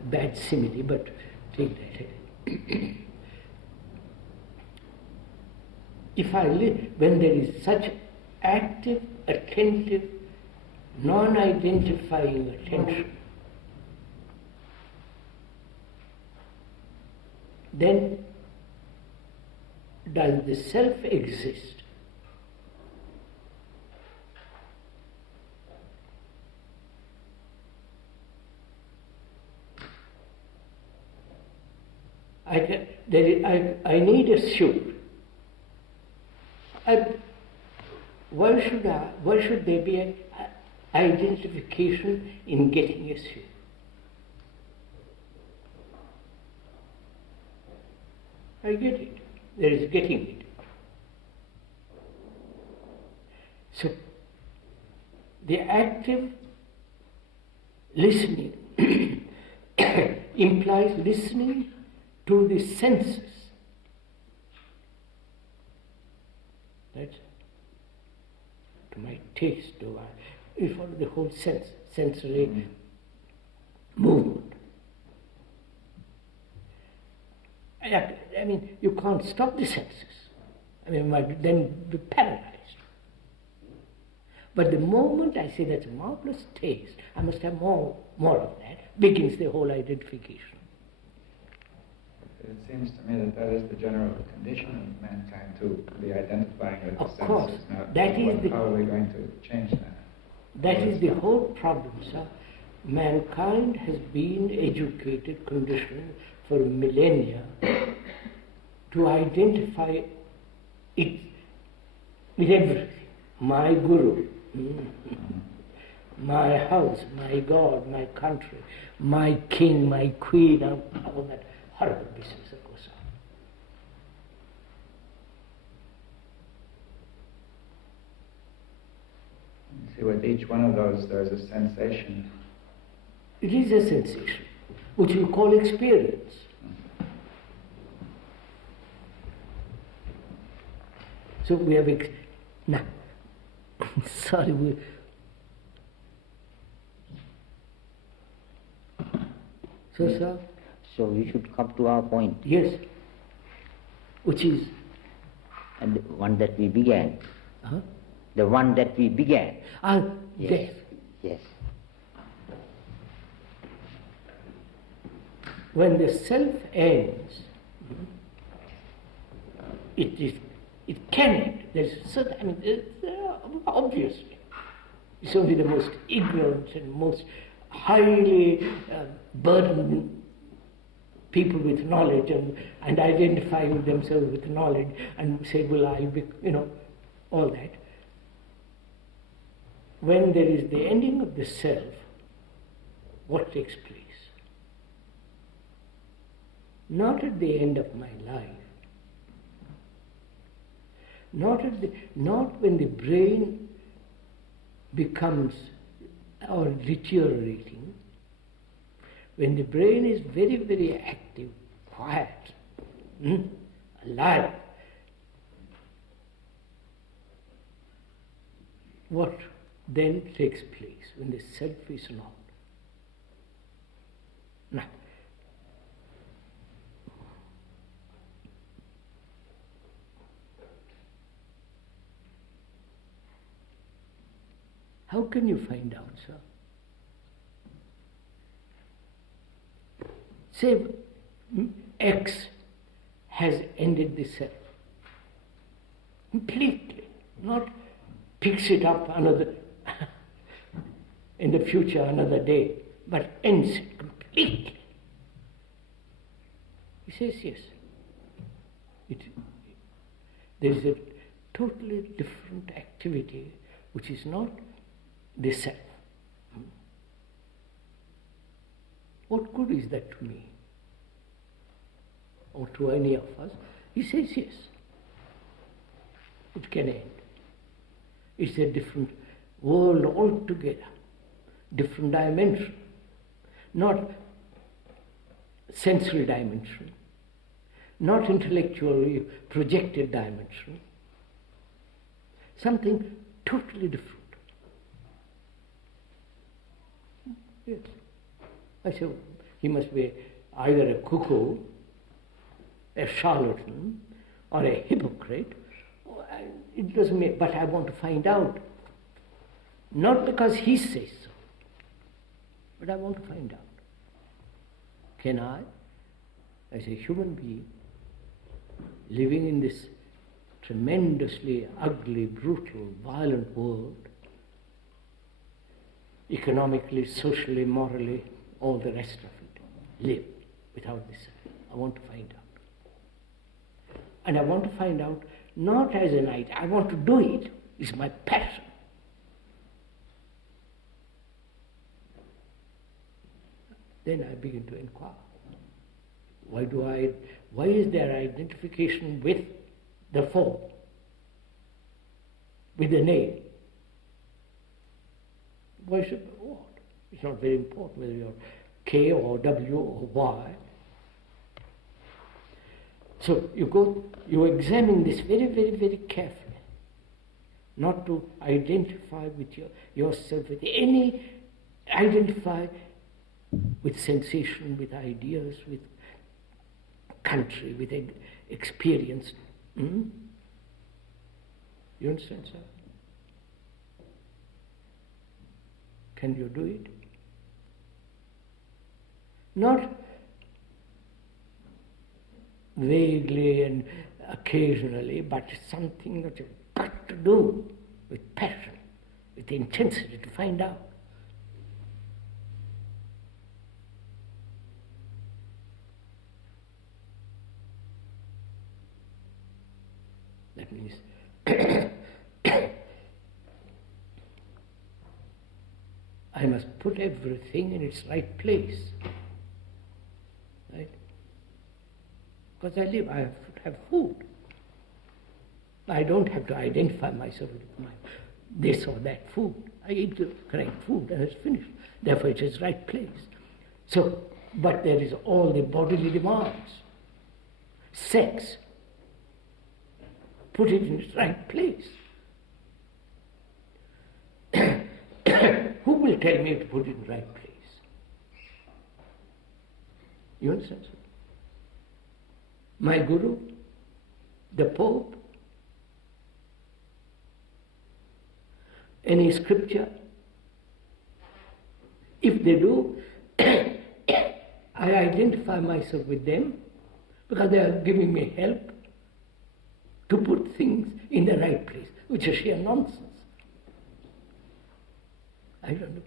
Bad simile, but take that. When there is such active, attentive, non-identifying attention, then does the self exist? I need a suit. Why should there be an identification in getting a suit? I get it. There is getting it. So, the active listening implies listening to the senses. That's to my taste, you follow the whole sensory movement. I mean, you can't stop the senses. I mean, you might then be paralyzed. But the moment I say that's a marvelous taste, I must have more of that, begins the whole identification. It seems to me that is the general condition of mankind, to be identifying with the senses. Of course. How are we going to change that? That is the whole problem, sir. Mankind has been educated, conditioned for millennia to identify it with everything. My guru, my house, my God, my country, my king, my queen, all that horrible business that goes on. See, with each one of those, there's a sensation. It is a sensation, which you call experience. So we have sorry, sir? So we should come to our point. Yes. Which is? And the one that we began. Huh? The one that we began. Yes. Yes. When the self ends, it can end. There's certain, obviously. It's only the most ignorant and most highly burdened people with knowledge and identifying themselves with knowledge and say, well, all that. When there is the ending of the self, what takes place? Not at the end of my life, not when the brain becomes or deteriorating. When the brain is very, very active, quiet, alive, what then takes place when the self is not? Now, How can you find out, sir? Say X has ended the self completely, not picks it up another in the future another day, but ends it completely. He says yes. There is a totally different activity which is not the self. What good is that to me? Or to any of us? He says yes. It can end. It's a different world altogether, different dimension, not sensory dimension, not intellectually projected dimension, something totally different. Yes. I said, he must be either a cuckoo, a charlatan, or a hypocrite. It doesn't make, but I want to find out. Not because he says so, but I want to find out. Can I, as a human being, living in this tremendously ugly, brutal, violent world, economically, socially, morally, all the rest of it, live without this? I want to find out. And I want to find out not as an idea, I want to do it. It's my passion. Then I begin to inquire. Why is there identification with the form, with the name? Why should what? It's not very important whether you're K or W or Y. So you examine this very, very, very carefully, not to identify with yourself with any, identify with sensation, with ideas, with country, with experience. You understand, sir? Can you do it? Not vaguely and occasionally, but something that you've got to do with passion, with intensity to find out. That means I must put everything in its right place. Right? Because I live, I have to have food. I don't have to identify myself with my this or that food. I eat the correct food and it's finished. Therefore it is right place. So, but there is all the bodily demands. Sex. Put it in its right place. Who will tell me to put it in the right place? You understand, sir? My guru, the Pope, any scripture, if they do, I identify myself with them because they are giving me help to put things in the right place, which is sheer nonsense. I don't know.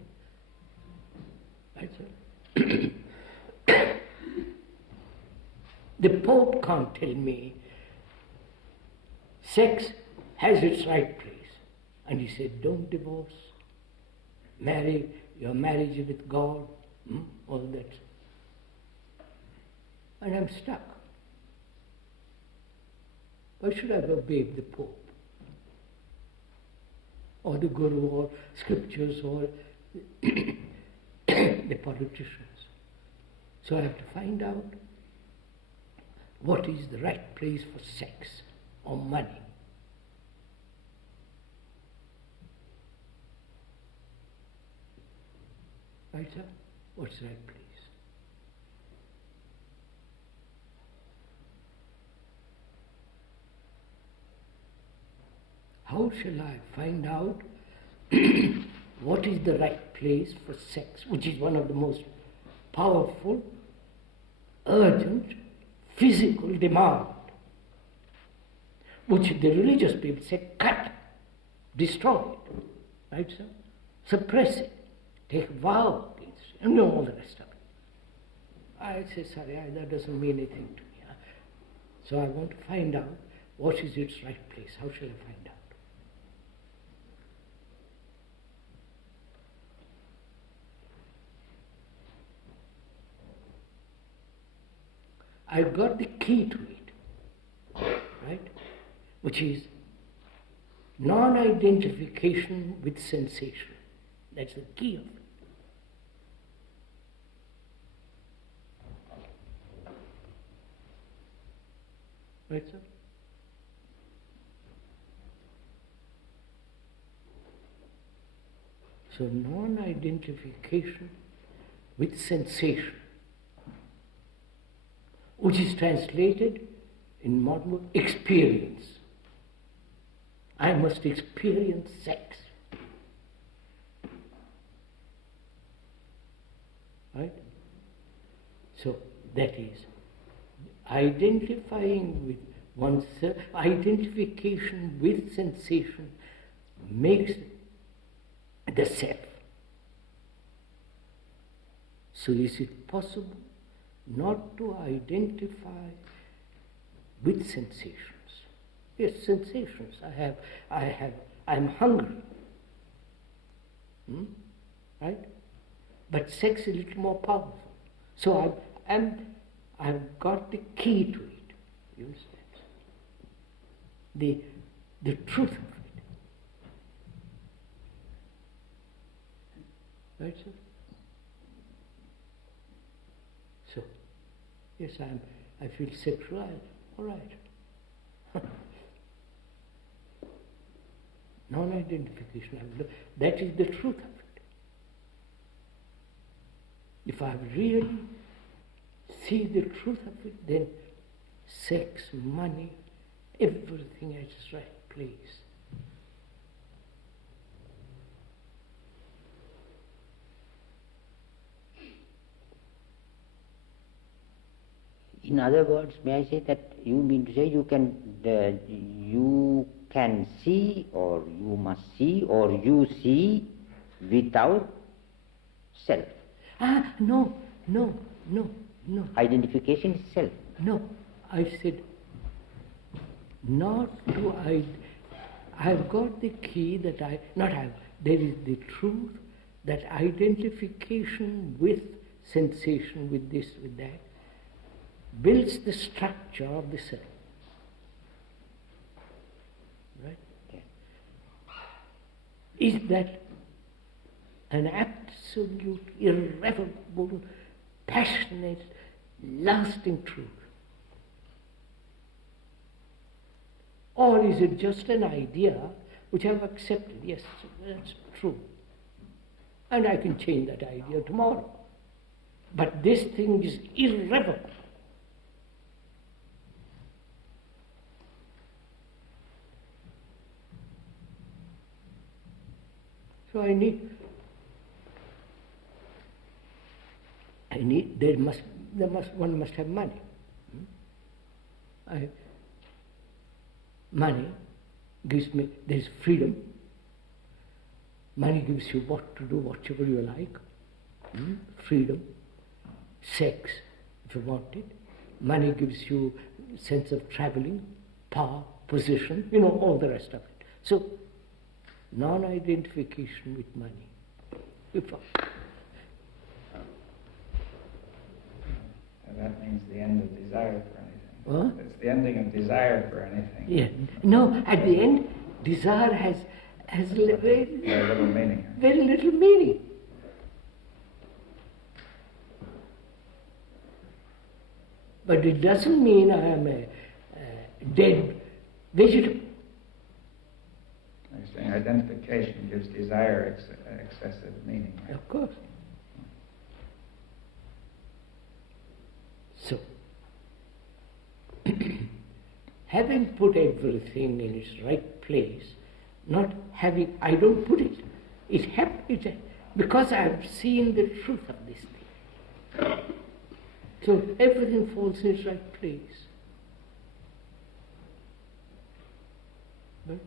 Right, sir? The Pope can't tell me sex has its right place. And he said, don't divorce. Marry, your marriage with God, all that. And I'm stuck. Why should I have obeyed the Pope? Or the Guru, or scriptures, or the politicians? So I have to find out what is the right place for sex or money. Right, sir? What's the right place? How shall I find out what is the right place for sex, which is one of the most powerful, urgent, physical demand, which the religious people say, cut, destroy it, right, sir? Suppress it, take vow against it, and all the rest of it. I say, sorry, that doesn't mean anything to me. So I want to find out what is its right place. How shall I find out? I've got the key to it, right? Which is non-identification with sensation. That's the key of it. Right, sir? So non-identification with sensation, which is translated in modern word, experience. I must experience sex. Right? So that is identifying with oneself, identification with sensation makes the self. So is it possible not to identify with sensations? Yes, sensations. I'm hungry. Right? But sex is a little more powerful. So I've got the key to it. You understand? The truth of it. Right, sir? So, yes, I feel sexual. All right. Non-identification. That is the truth of it. If I really see the truth of it, then sex, money, everything has its right place. In other words, may I say that you mean to say you can see, or you must see, or you see without self? No. Identification is self. No, I said not to I've got the key that there is the truth that identification with sensation, with this, with that, builds the structure of the self. Right? Yeah. Is that an absolute, irrevocable, passionate, lasting truth? Or is it just an idea which I've accepted? Yes, that's true. And I can change that idea tomorrow. But this thing is irrevocable. So one must have money. Money gives me, there's freedom. Money gives you what to do, whatever you like. Freedom. Sex, if you want it. Money gives you sense of traveling, power, position, all the rest of it. So, non-identification with money. That means the end of desire for anything. What? It's the ending of desire for anything. Yeah. No, at the end, desire has very little meaning. Very little meaning. But it doesn't mean I am a dead vegetable. You're saying identification gives desire excessive meaning. Right? Of course. So, having put everything in its right place, I don't put it, because I have seen the truth of this thing. So everything falls in its right place. But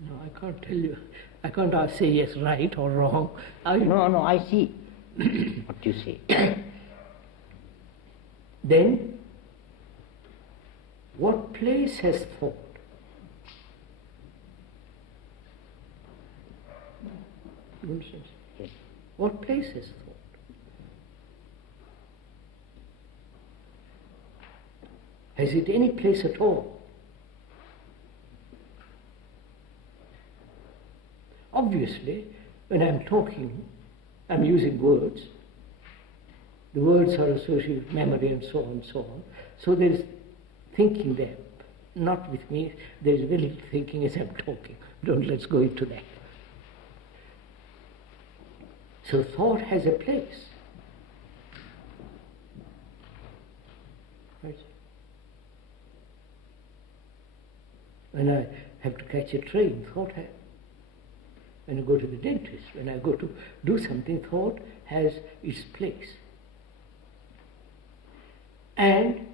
no, I can't tell you. I can't say yes, right or wrong. No, I see what you say. Then, what place has thought? You understand? Yes. What place has thought? Has it any place at all? Obviously, when I'm talking, I'm using words. The words are associated with memory and so on and so on. So there is thinking there. Not with me, there is very little thinking as I'm talking. Let's go into that. So thought has a place. Right? When I have to catch a train, thought has. When I go to the dentist, when I go to do something, thought has its place. And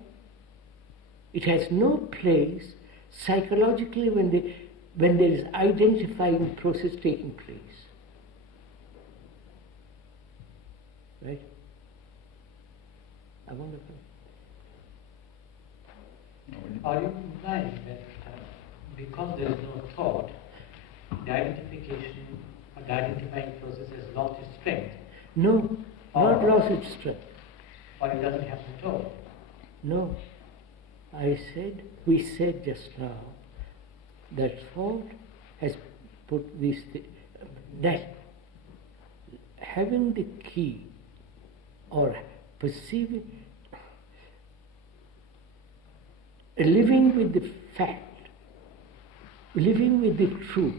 it has no place psychologically when there is identifying process taking place. Right? I wonder. Are you implying that because there is no thought, the identification or the identifying process has lost its strength? No, not lost its strength. Or it doesn't happen at all? No. We said just now that thought has put this, that having the key or perceiving, living with the fact, living with the truth,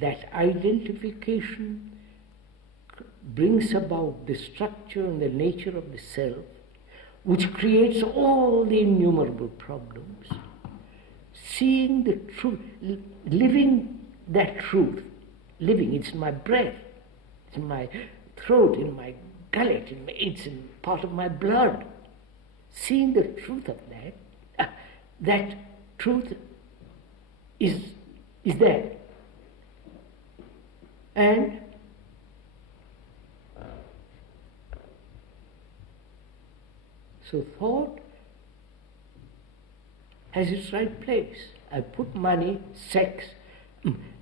that identification brings about the structure and the nature of the self, which creates all the innumerable problems. Seeing the truth, living that truth, living, it's in my breath, it's in my throat, in my gullet, it's in part of my blood. Seeing the truth of that, that truth is there. And so thought has its right place. I put money, sex,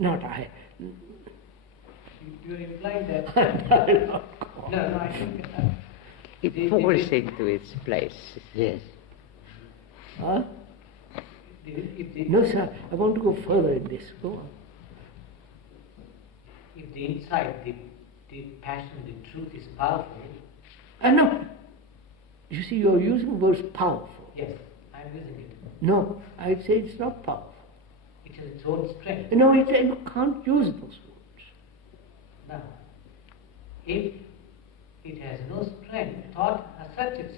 not I. You're implying that... No, I think... It falls into its place. Yes. Huh? No, sir, I want to go further in this. Go on. If the insight, the passion, the truth is powerful... No. You see, you're using the words powerful. Yes, I'm using it. No, I'd say it's not powerful. It has its own strength. No, you can't use those words. Now, if it has no strength, thought asserts itself.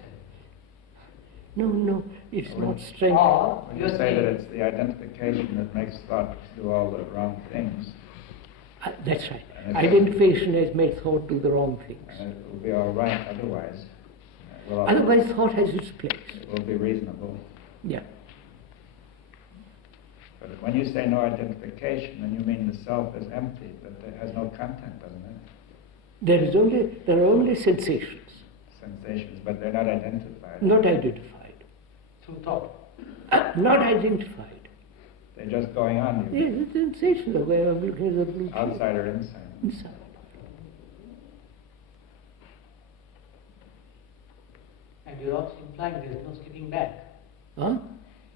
No, it's not strength. Or When you say that it's the identification that makes thought do all the wrong things. That's right. Identification has made thought do the wrong things. And it will be all right otherwise. Otherwise, thought has its place. It will be reasonable. Yeah. But when you say no identification, then you mean the self is empty, but it has no content, doesn't it? There are only sensations. Sensations, but they're not identified. Not identified. through thought. Not identified. They're just going on. Yes, the sensation, the way I'm looking at the blue. Outside or inside? Inside. And you're also implying there is no slipping back. Huh?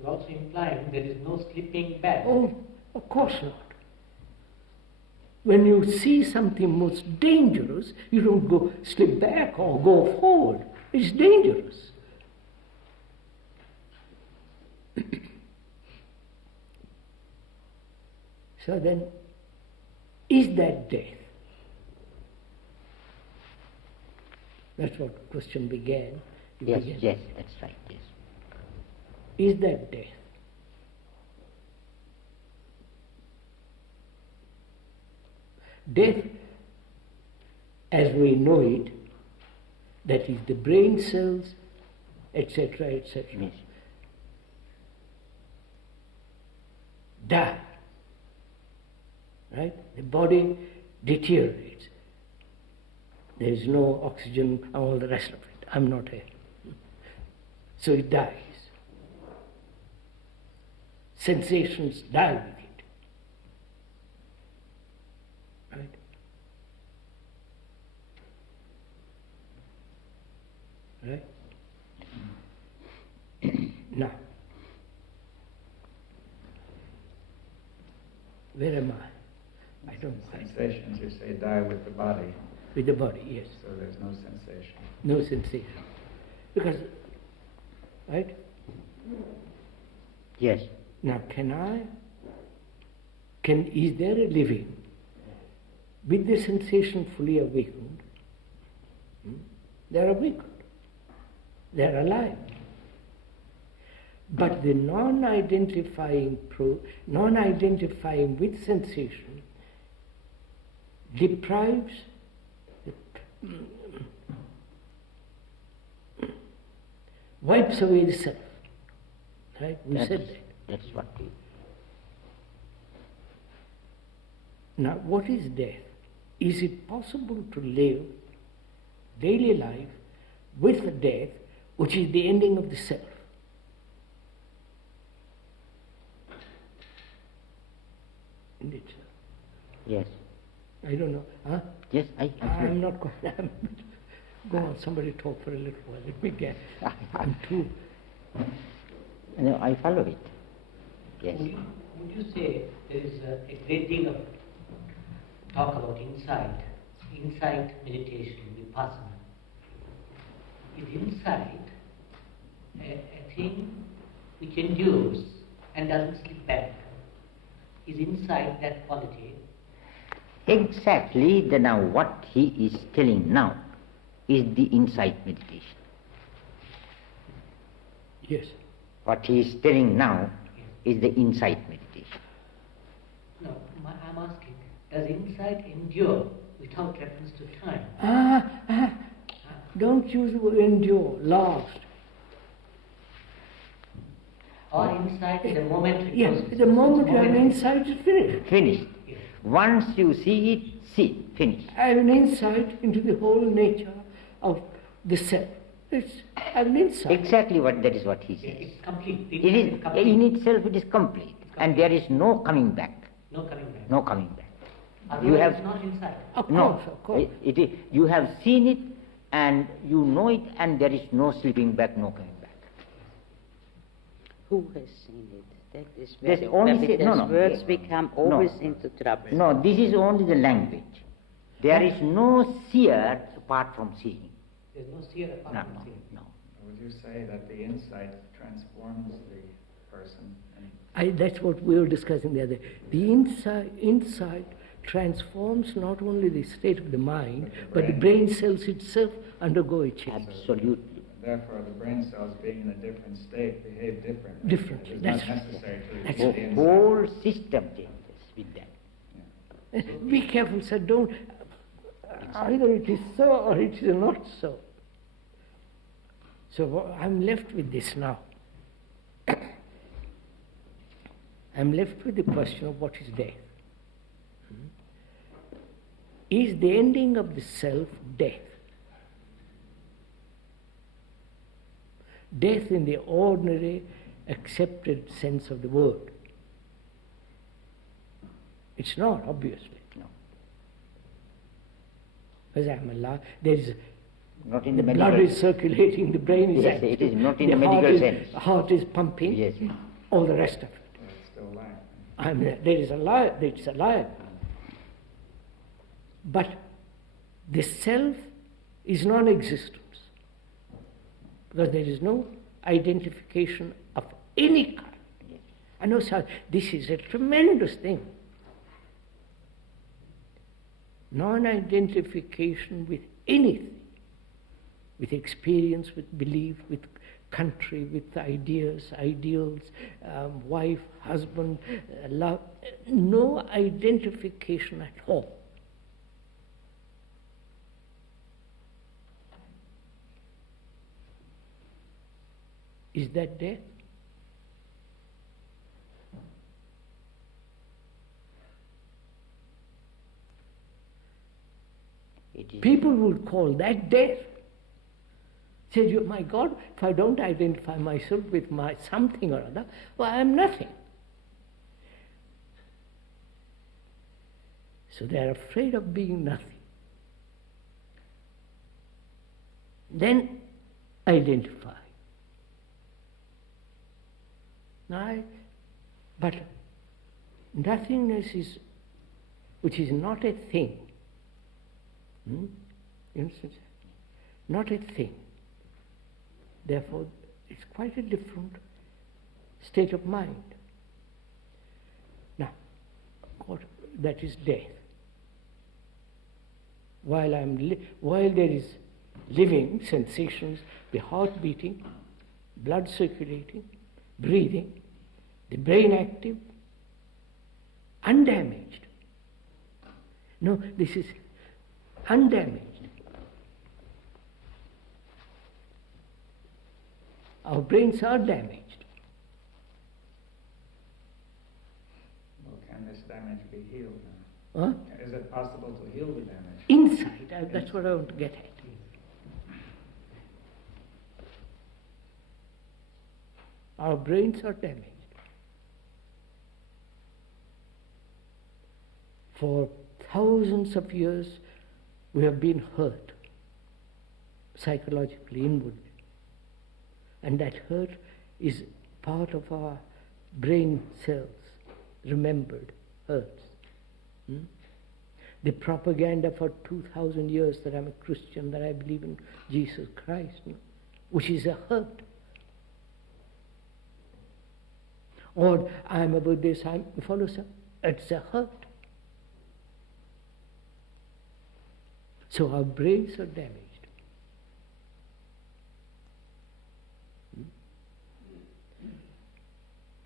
You're also implying there is no slipping back. Oh, of course not. When you see something most dangerous, you don't go slip back or go forward. It's dangerous. So then, is that death? That's what the question began. Yes, that's right, yes. Is that death? Death, as we know it, that is the brain cells, etc., etc., Yes. die. Right? The body deteriorates. There is no oxygen and all the rest of it. I'm not here. So it dies. Sensations die with it. Right? Right? Now, where am I? I don't know. Sensations, you say, die with the body, With the body, yes. so there's no sensation. No sensation. Because, right? Yes. Now, is there a living with the sensation fully awakened? They're awakened. They're alive. But the non-identifying with sensation deprives, wipes away the self. Right? We said that. That's what we... Now, what is death? Is it possible to live daily life with the death, which is the ending of the self? Isn't it? Yes. I don't know. Huh? Yes, I'm not quite. Go on, somebody talk for a little while. Let me get. I'm too. No, I follow it. Yes. Would you say there is a great deal of talk about insight meditation, vipassana? Is insight a thing which endures and doesn't slip back? Is insight that quality? Exactly. Now what he is telling now is the insight meditation. Yes. What he is telling now is the insight meditation. No, I'm asking, does insight endure without reference to time? Don't use the word endure. Last. Or insight is the moment it Yes, goes. the moment you have an insight, it's finished. Finished. Yes. Once you see it, see, finished. I have an insight into the whole nature of the self. I have an insight. Exactly that is what he says. It's complete. It is, complete. in itself it is complete. And there is no coming back. No coming back. No coming back. Otherwise You have it's not insight. Of no. course, of course. It is, you have seen it and you know it, and there is no slipping back, no coming back. Who has seen it? That is There's very only because no, no. words become always No. into trouble. No, this is only the language. There is no seer apart from seeing. There's no seer apart No, from no, seeing. no. Would you say that the insight transforms the person? And That's what we were discussing the other day. The insight transforms not only the state of the mind, but the brain cells itself undergo a change. Absolutely. therefore, the brain cells being in a different state behave differently. Differently, It is that's not right. necessary to That's see right. the The insight. whole system changes with that. Be careful, sir. Don't. Either it is so or it is not so. So I'm left with this now. I'm left with the question of what is death. Is the ending of the self death? Death in the ordinary, accepted sense of the word. It's not, obviously. No. Because I'm alive. There is Not in the the blood medical is circulating, the brain is Yes, active, it is not in the heart medical is, sense. The heart is pumping, Yes. all the rest of it. But it's still alive. There is alive, it's alive. But the self is non-existence. Because there is no identification of any kind. I know, sir, this is a tremendous thing. Non-identification with anything, with experience, with belief, with country, with ideas, ideals, wife, husband, love. No identification at all. Is that death? It is People would call that death. Say, my God, if I don't identify myself with my something or other, well, I am nothing. So they are afraid of being nothing. Then identify. But nothingness is, which is not a thing. Not a thing. Therefore, it's quite a different state of mind. Now, that is death. While there is living sensations, the heart beating, blood circulating, breathing, the brain active, undamaged. No, this is undamaged. Our brains are damaged. Well, can this damage be healed now? Huh? Is it possible to heal the damage? Inside, that's what I want to get at. Our brains are damaged. For thousands of years, we have been hurt, psychologically, inwardly. And that hurt is part of our brain cells, remembered hurts. The propaganda for 2,000 years that I'm a Christian, that I believe in Jesus Christ, which is a hurt. Or I'm a Buddhist, I'm a follower, it's a hurt. So our brains are damaged.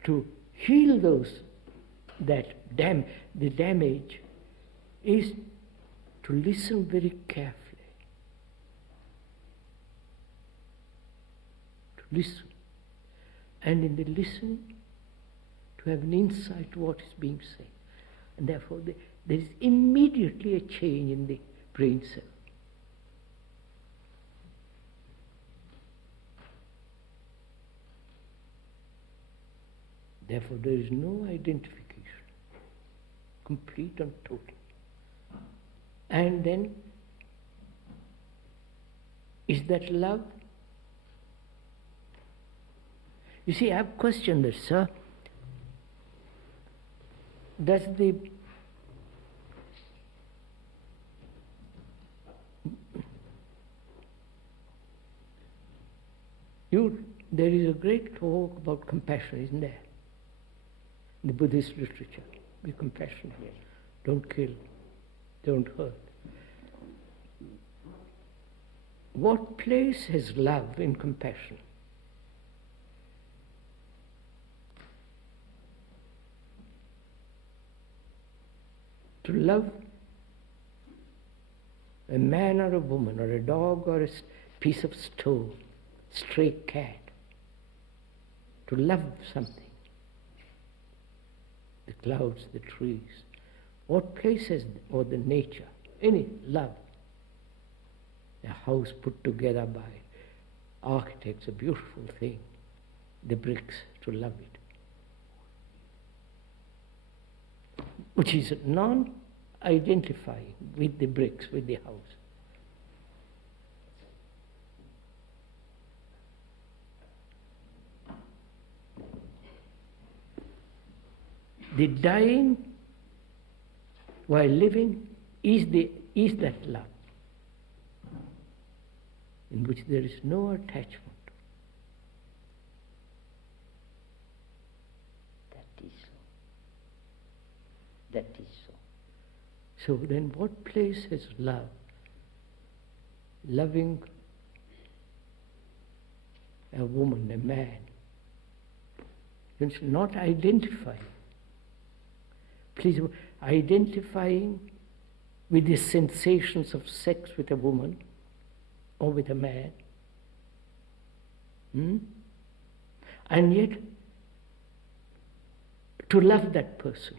To heal the damage is to listen very carefully. To listen. And in the listening, to have an insight to what is being said. And therefore there is immediately a change in the brain cell. Therefore there is no identification, complete and total. And then, is that love? You see, I have questioned this, sir. Does there is a great talk about compassion, isn't there? In the Buddhist literature, be compassionate, don't kill, don't hurt. What place has love in compassion? To love a man or a woman or a dog or a piece of stone, stray cat, to love something, the clouds, the trees, what place has, or the nature, any love, a house put together by architects, a beautiful thing, the bricks, to love it, which is non-identifying with the bricks, with the house. The dying while living is that love, in which there is no attachment. That is so. That is so. So then what place has love? Loving a woman, a man. It's not identifying. Please, identifying with the sensations of sex with a woman or with a man and yet to love that person.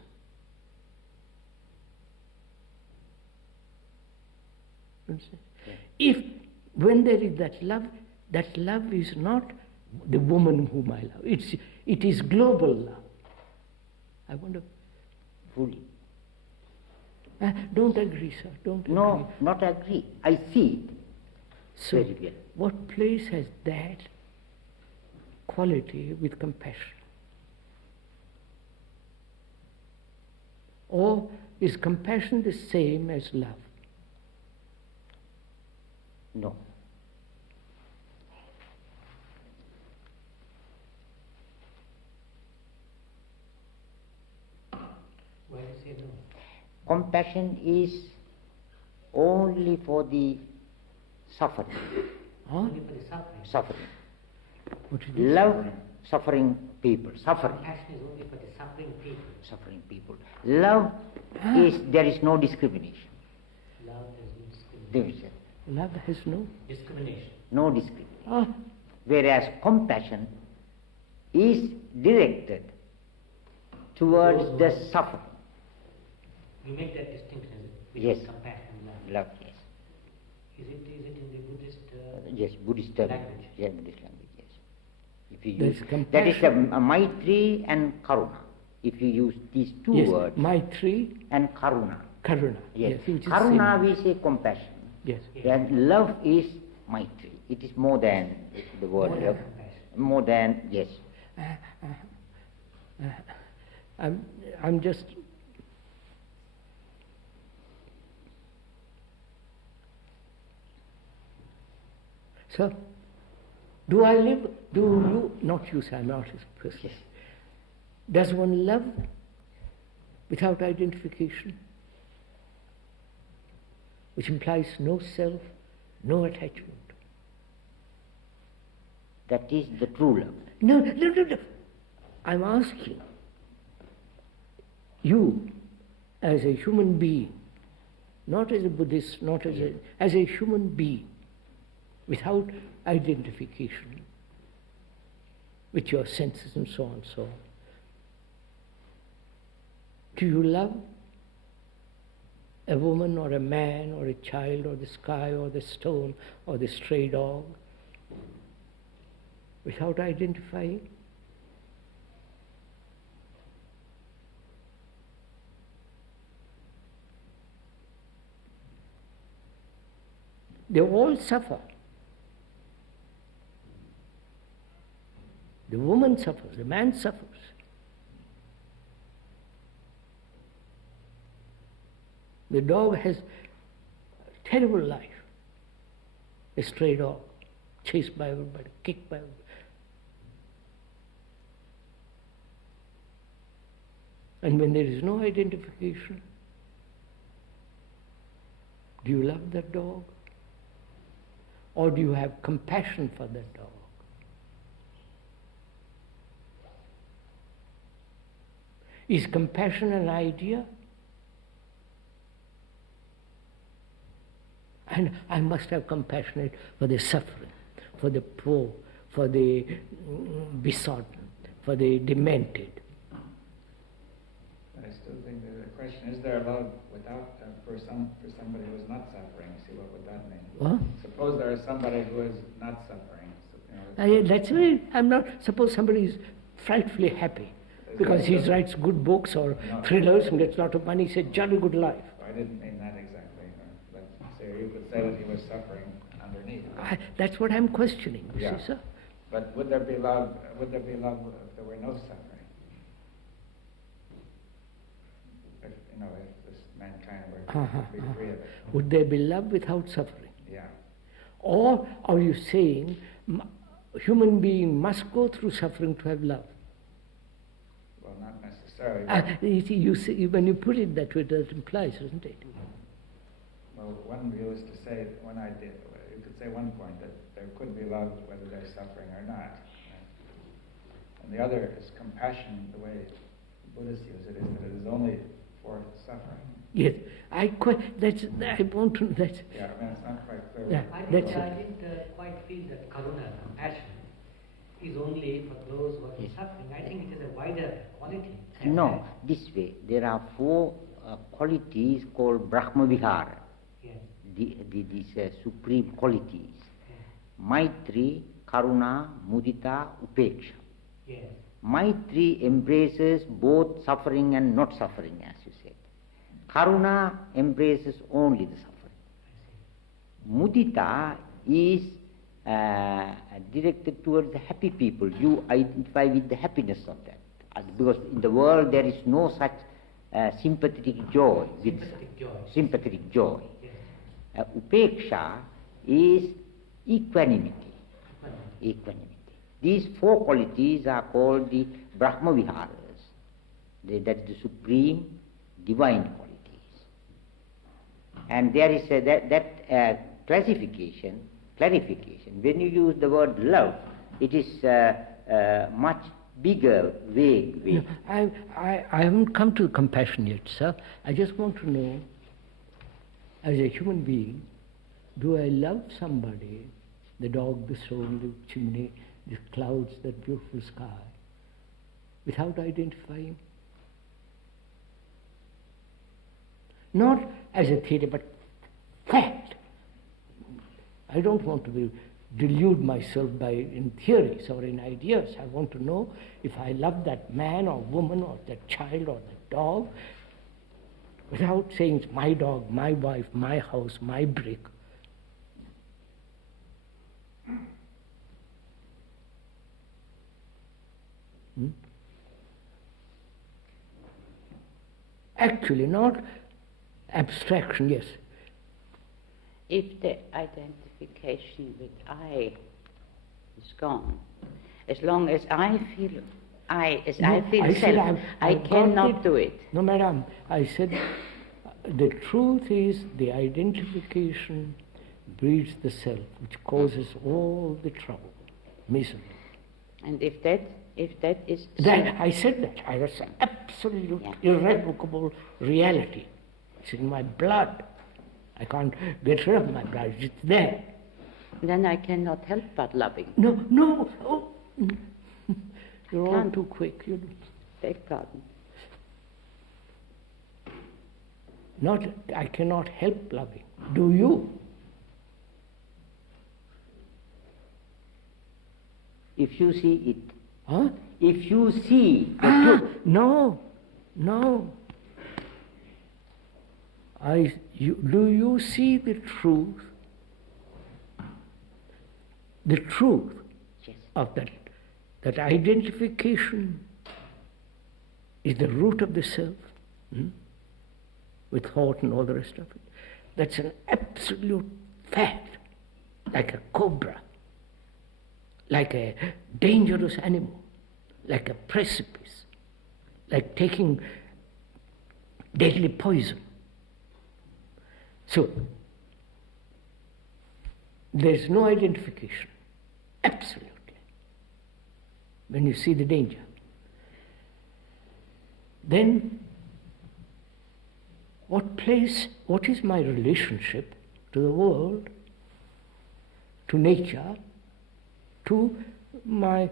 If, when there is that love is not the woman whom I love. It is global love. I wonder. Fully. Don't agree, sir. Don't agree. No, not agree. I see it. So, Very well. what place has that quality with compassion? Or is compassion the same as love? No. Why do you say no? Compassion is only for the suffering. Huh? Only for the suffering. Suffering. What is this? Love suffering people. Suffering. Compassion is only for the suffering people. Suffering people. Love is, there is no discrimination. Love has no discrimination. Division. Love has no. Discrimination. No discrimination. Ah, Whereas compassion is directed towards the suffering. You make that distinction Yes. between compassion and love. Love, yes. Is it in the Buddhist Yes, Buddhist language? Yeah, Buddhist language, yes. If you There's use, compassion. that is a Maitri and Karuna. If you use these two yes, words, Maitri, and Karuna. Karuna. Yes, which is Karuna same. we say compassion. Yes. And love is Maitri. It is more than the word More than love. compassion. More than, yes. I'm just. So, do I live? Do you? Not you, sir. I'm not his person. Yes. Does one love without identification, which implies no self, no attachment? That is the true love. No. I'm asking you, as a human being, not as a Buddhist, not as a human being, without identification with your senses and so on and so on. Do you love a woman or a man or a child or the sky or the stone or the stray dog without identifying? They all suffer. The woman suffers, the man suffers. The dog has a terrible life. A stray dog, chased by everybody, kicked by everybody. And when there is no identification, do you love that dog? Or do you have compassion for that dog? Is compassion an idea? And I must have compassion for the suffering, for the poor, for the besotted, for the demented. But I still think that the question is there love without for somebody who is not suffering? See, what would that mean? What? Suppose there is somebody who is not suffering. So, you know, That's why I'm not. Suppose somebody is frightfully happy because he writes good books or thrillers and gets a lot of money. He says, "Jolly good life." I didn't mean that exactly. But say you could say that he was suffering underneath. That's what I'm questioning. You Yeah. see, sir. But would there be love? Would there be love if there were no suffering? If this mankind were to be free of it. Would there be love without suffering? Yeah. Or are you saying human being must go through suffering to have love? Well, not necessarily. You see, when you put it that way, that implies, doesn't it? Well, one view is to say, you could say one point that there could be love whether there's suffering or not. And the other is compassion, the way Buddhists use it, is that it is only for suffering. Yes, I want to. That's. Yeah, I mean, it's not quite clear. Yeah. I That's didn't quite feel that karuna, compassion, is only for those who are in suffering. I think it is a wider quality. No, this way. There are four qualities called Brahma Vihara. Yes. These supreme qualities. Yes. Maitri, Karuna, Mudita, Upeksha. Yes. Maitri embraces both suffering and not suffering, as you said. Karuna embraces only the suffering. Mudita is directed towards the happy people. You identify with the happiness of that. Because in the world there is no such sympathetic joy. Sympathetic joy. Yes. Upeksha is equanimity. Equanimity. These four qualities are called the Brahma Viharas. That is the supreme divine qualities. And there is clarification. When you use the word love, it is much bigger, vague way. No, I haven't come to compassion yet, sir. I just want to know, as a human being, do I love somebody, the dog, the stone, the chimney, the clouds, that beautiful sky, without identifying? Not as a theory, but fact. I don't want to delude myself in theories or in ideas. I want to know if I love that man or woman or that child or that dog, without saying it's my dog, my wife, my house, my brick. Actually, not abstraction, yes. If the identification with I is gone, as long as I feel I feel self, I cannot do it. No, madam, I said the truth is the identification breeds the self, which causes all the trouble, misery. And if that is That I said that. That's an absolute, irrevocable reality. It's in my blood. I can't get rid of my blood. It's there. then I cannot help but loving. No. Oh. You're all too quick. You Beg pardon. Not, I cannot help loving. Do you? If you see it. Huh? If you see the truth. No. Do you see the truth? The truth Yes. of that identification is the root of the self, with thought and all the rest of it. That's an absolute fact, like a cobra, like a dangerous animal, like a precipice, like taking deadly poison. So, there's no identification, absolutely, when you see the danger. Then, what is my relationship to the world, to nature, to my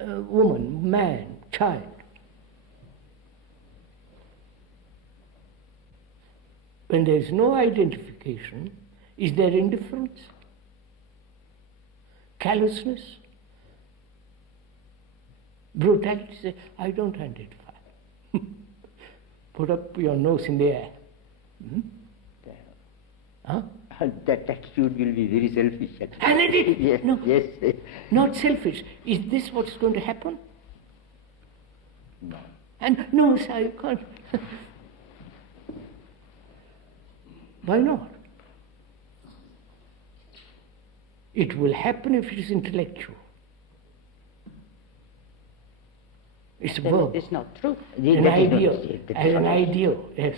woman, man, child? When there is no identification, is there indifference? Callousness? Brutality? Say, I don't identify. Put up your nose in the air. Huh? That attitude will be very selfish. And it is. Yes, No, yes. not selfish. Is this what's going to happen? No. And no, sir, you can't. Why not? It will happen if it is intellectual. It's a Then verb. it is not true. An ideal. As an ideal, yes.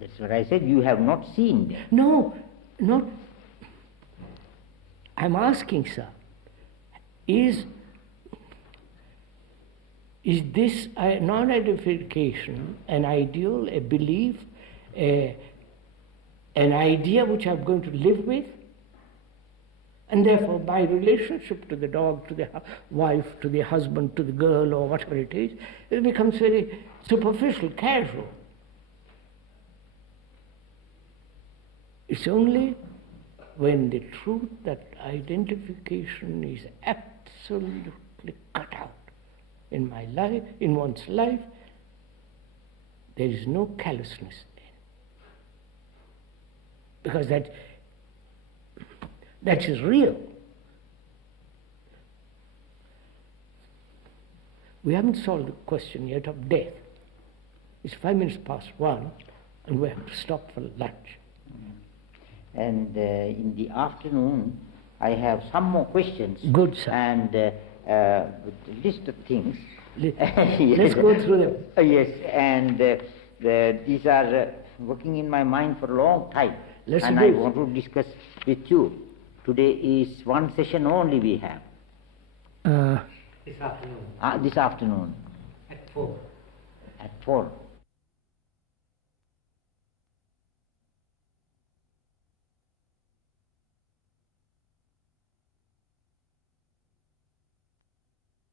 That's what I said. You have not seen them. No, not. I'm asking, sir, is this non-identification an ideal, a belief, an idea which I'm going to live with? And therefore, by relationship to the dog, to the wife, to the husband, to the girl, or whatever it is, it becomes very superficial, casual. It's only when the truth that identification is absolutely cut out in my life, in one's life, there is no callousness then. Because that is real. We haven't solved the question yet of death. It's 1:05, and we have to stop for lunch. And in the afternoon, I have some more questions. Good, sir. And with a list of things. Let's go through them. Yes, and these are working in my mind for a long time. And I want to discuss with you. Today is one session only we have. This afternoon. This afternoon. At 4. At 4.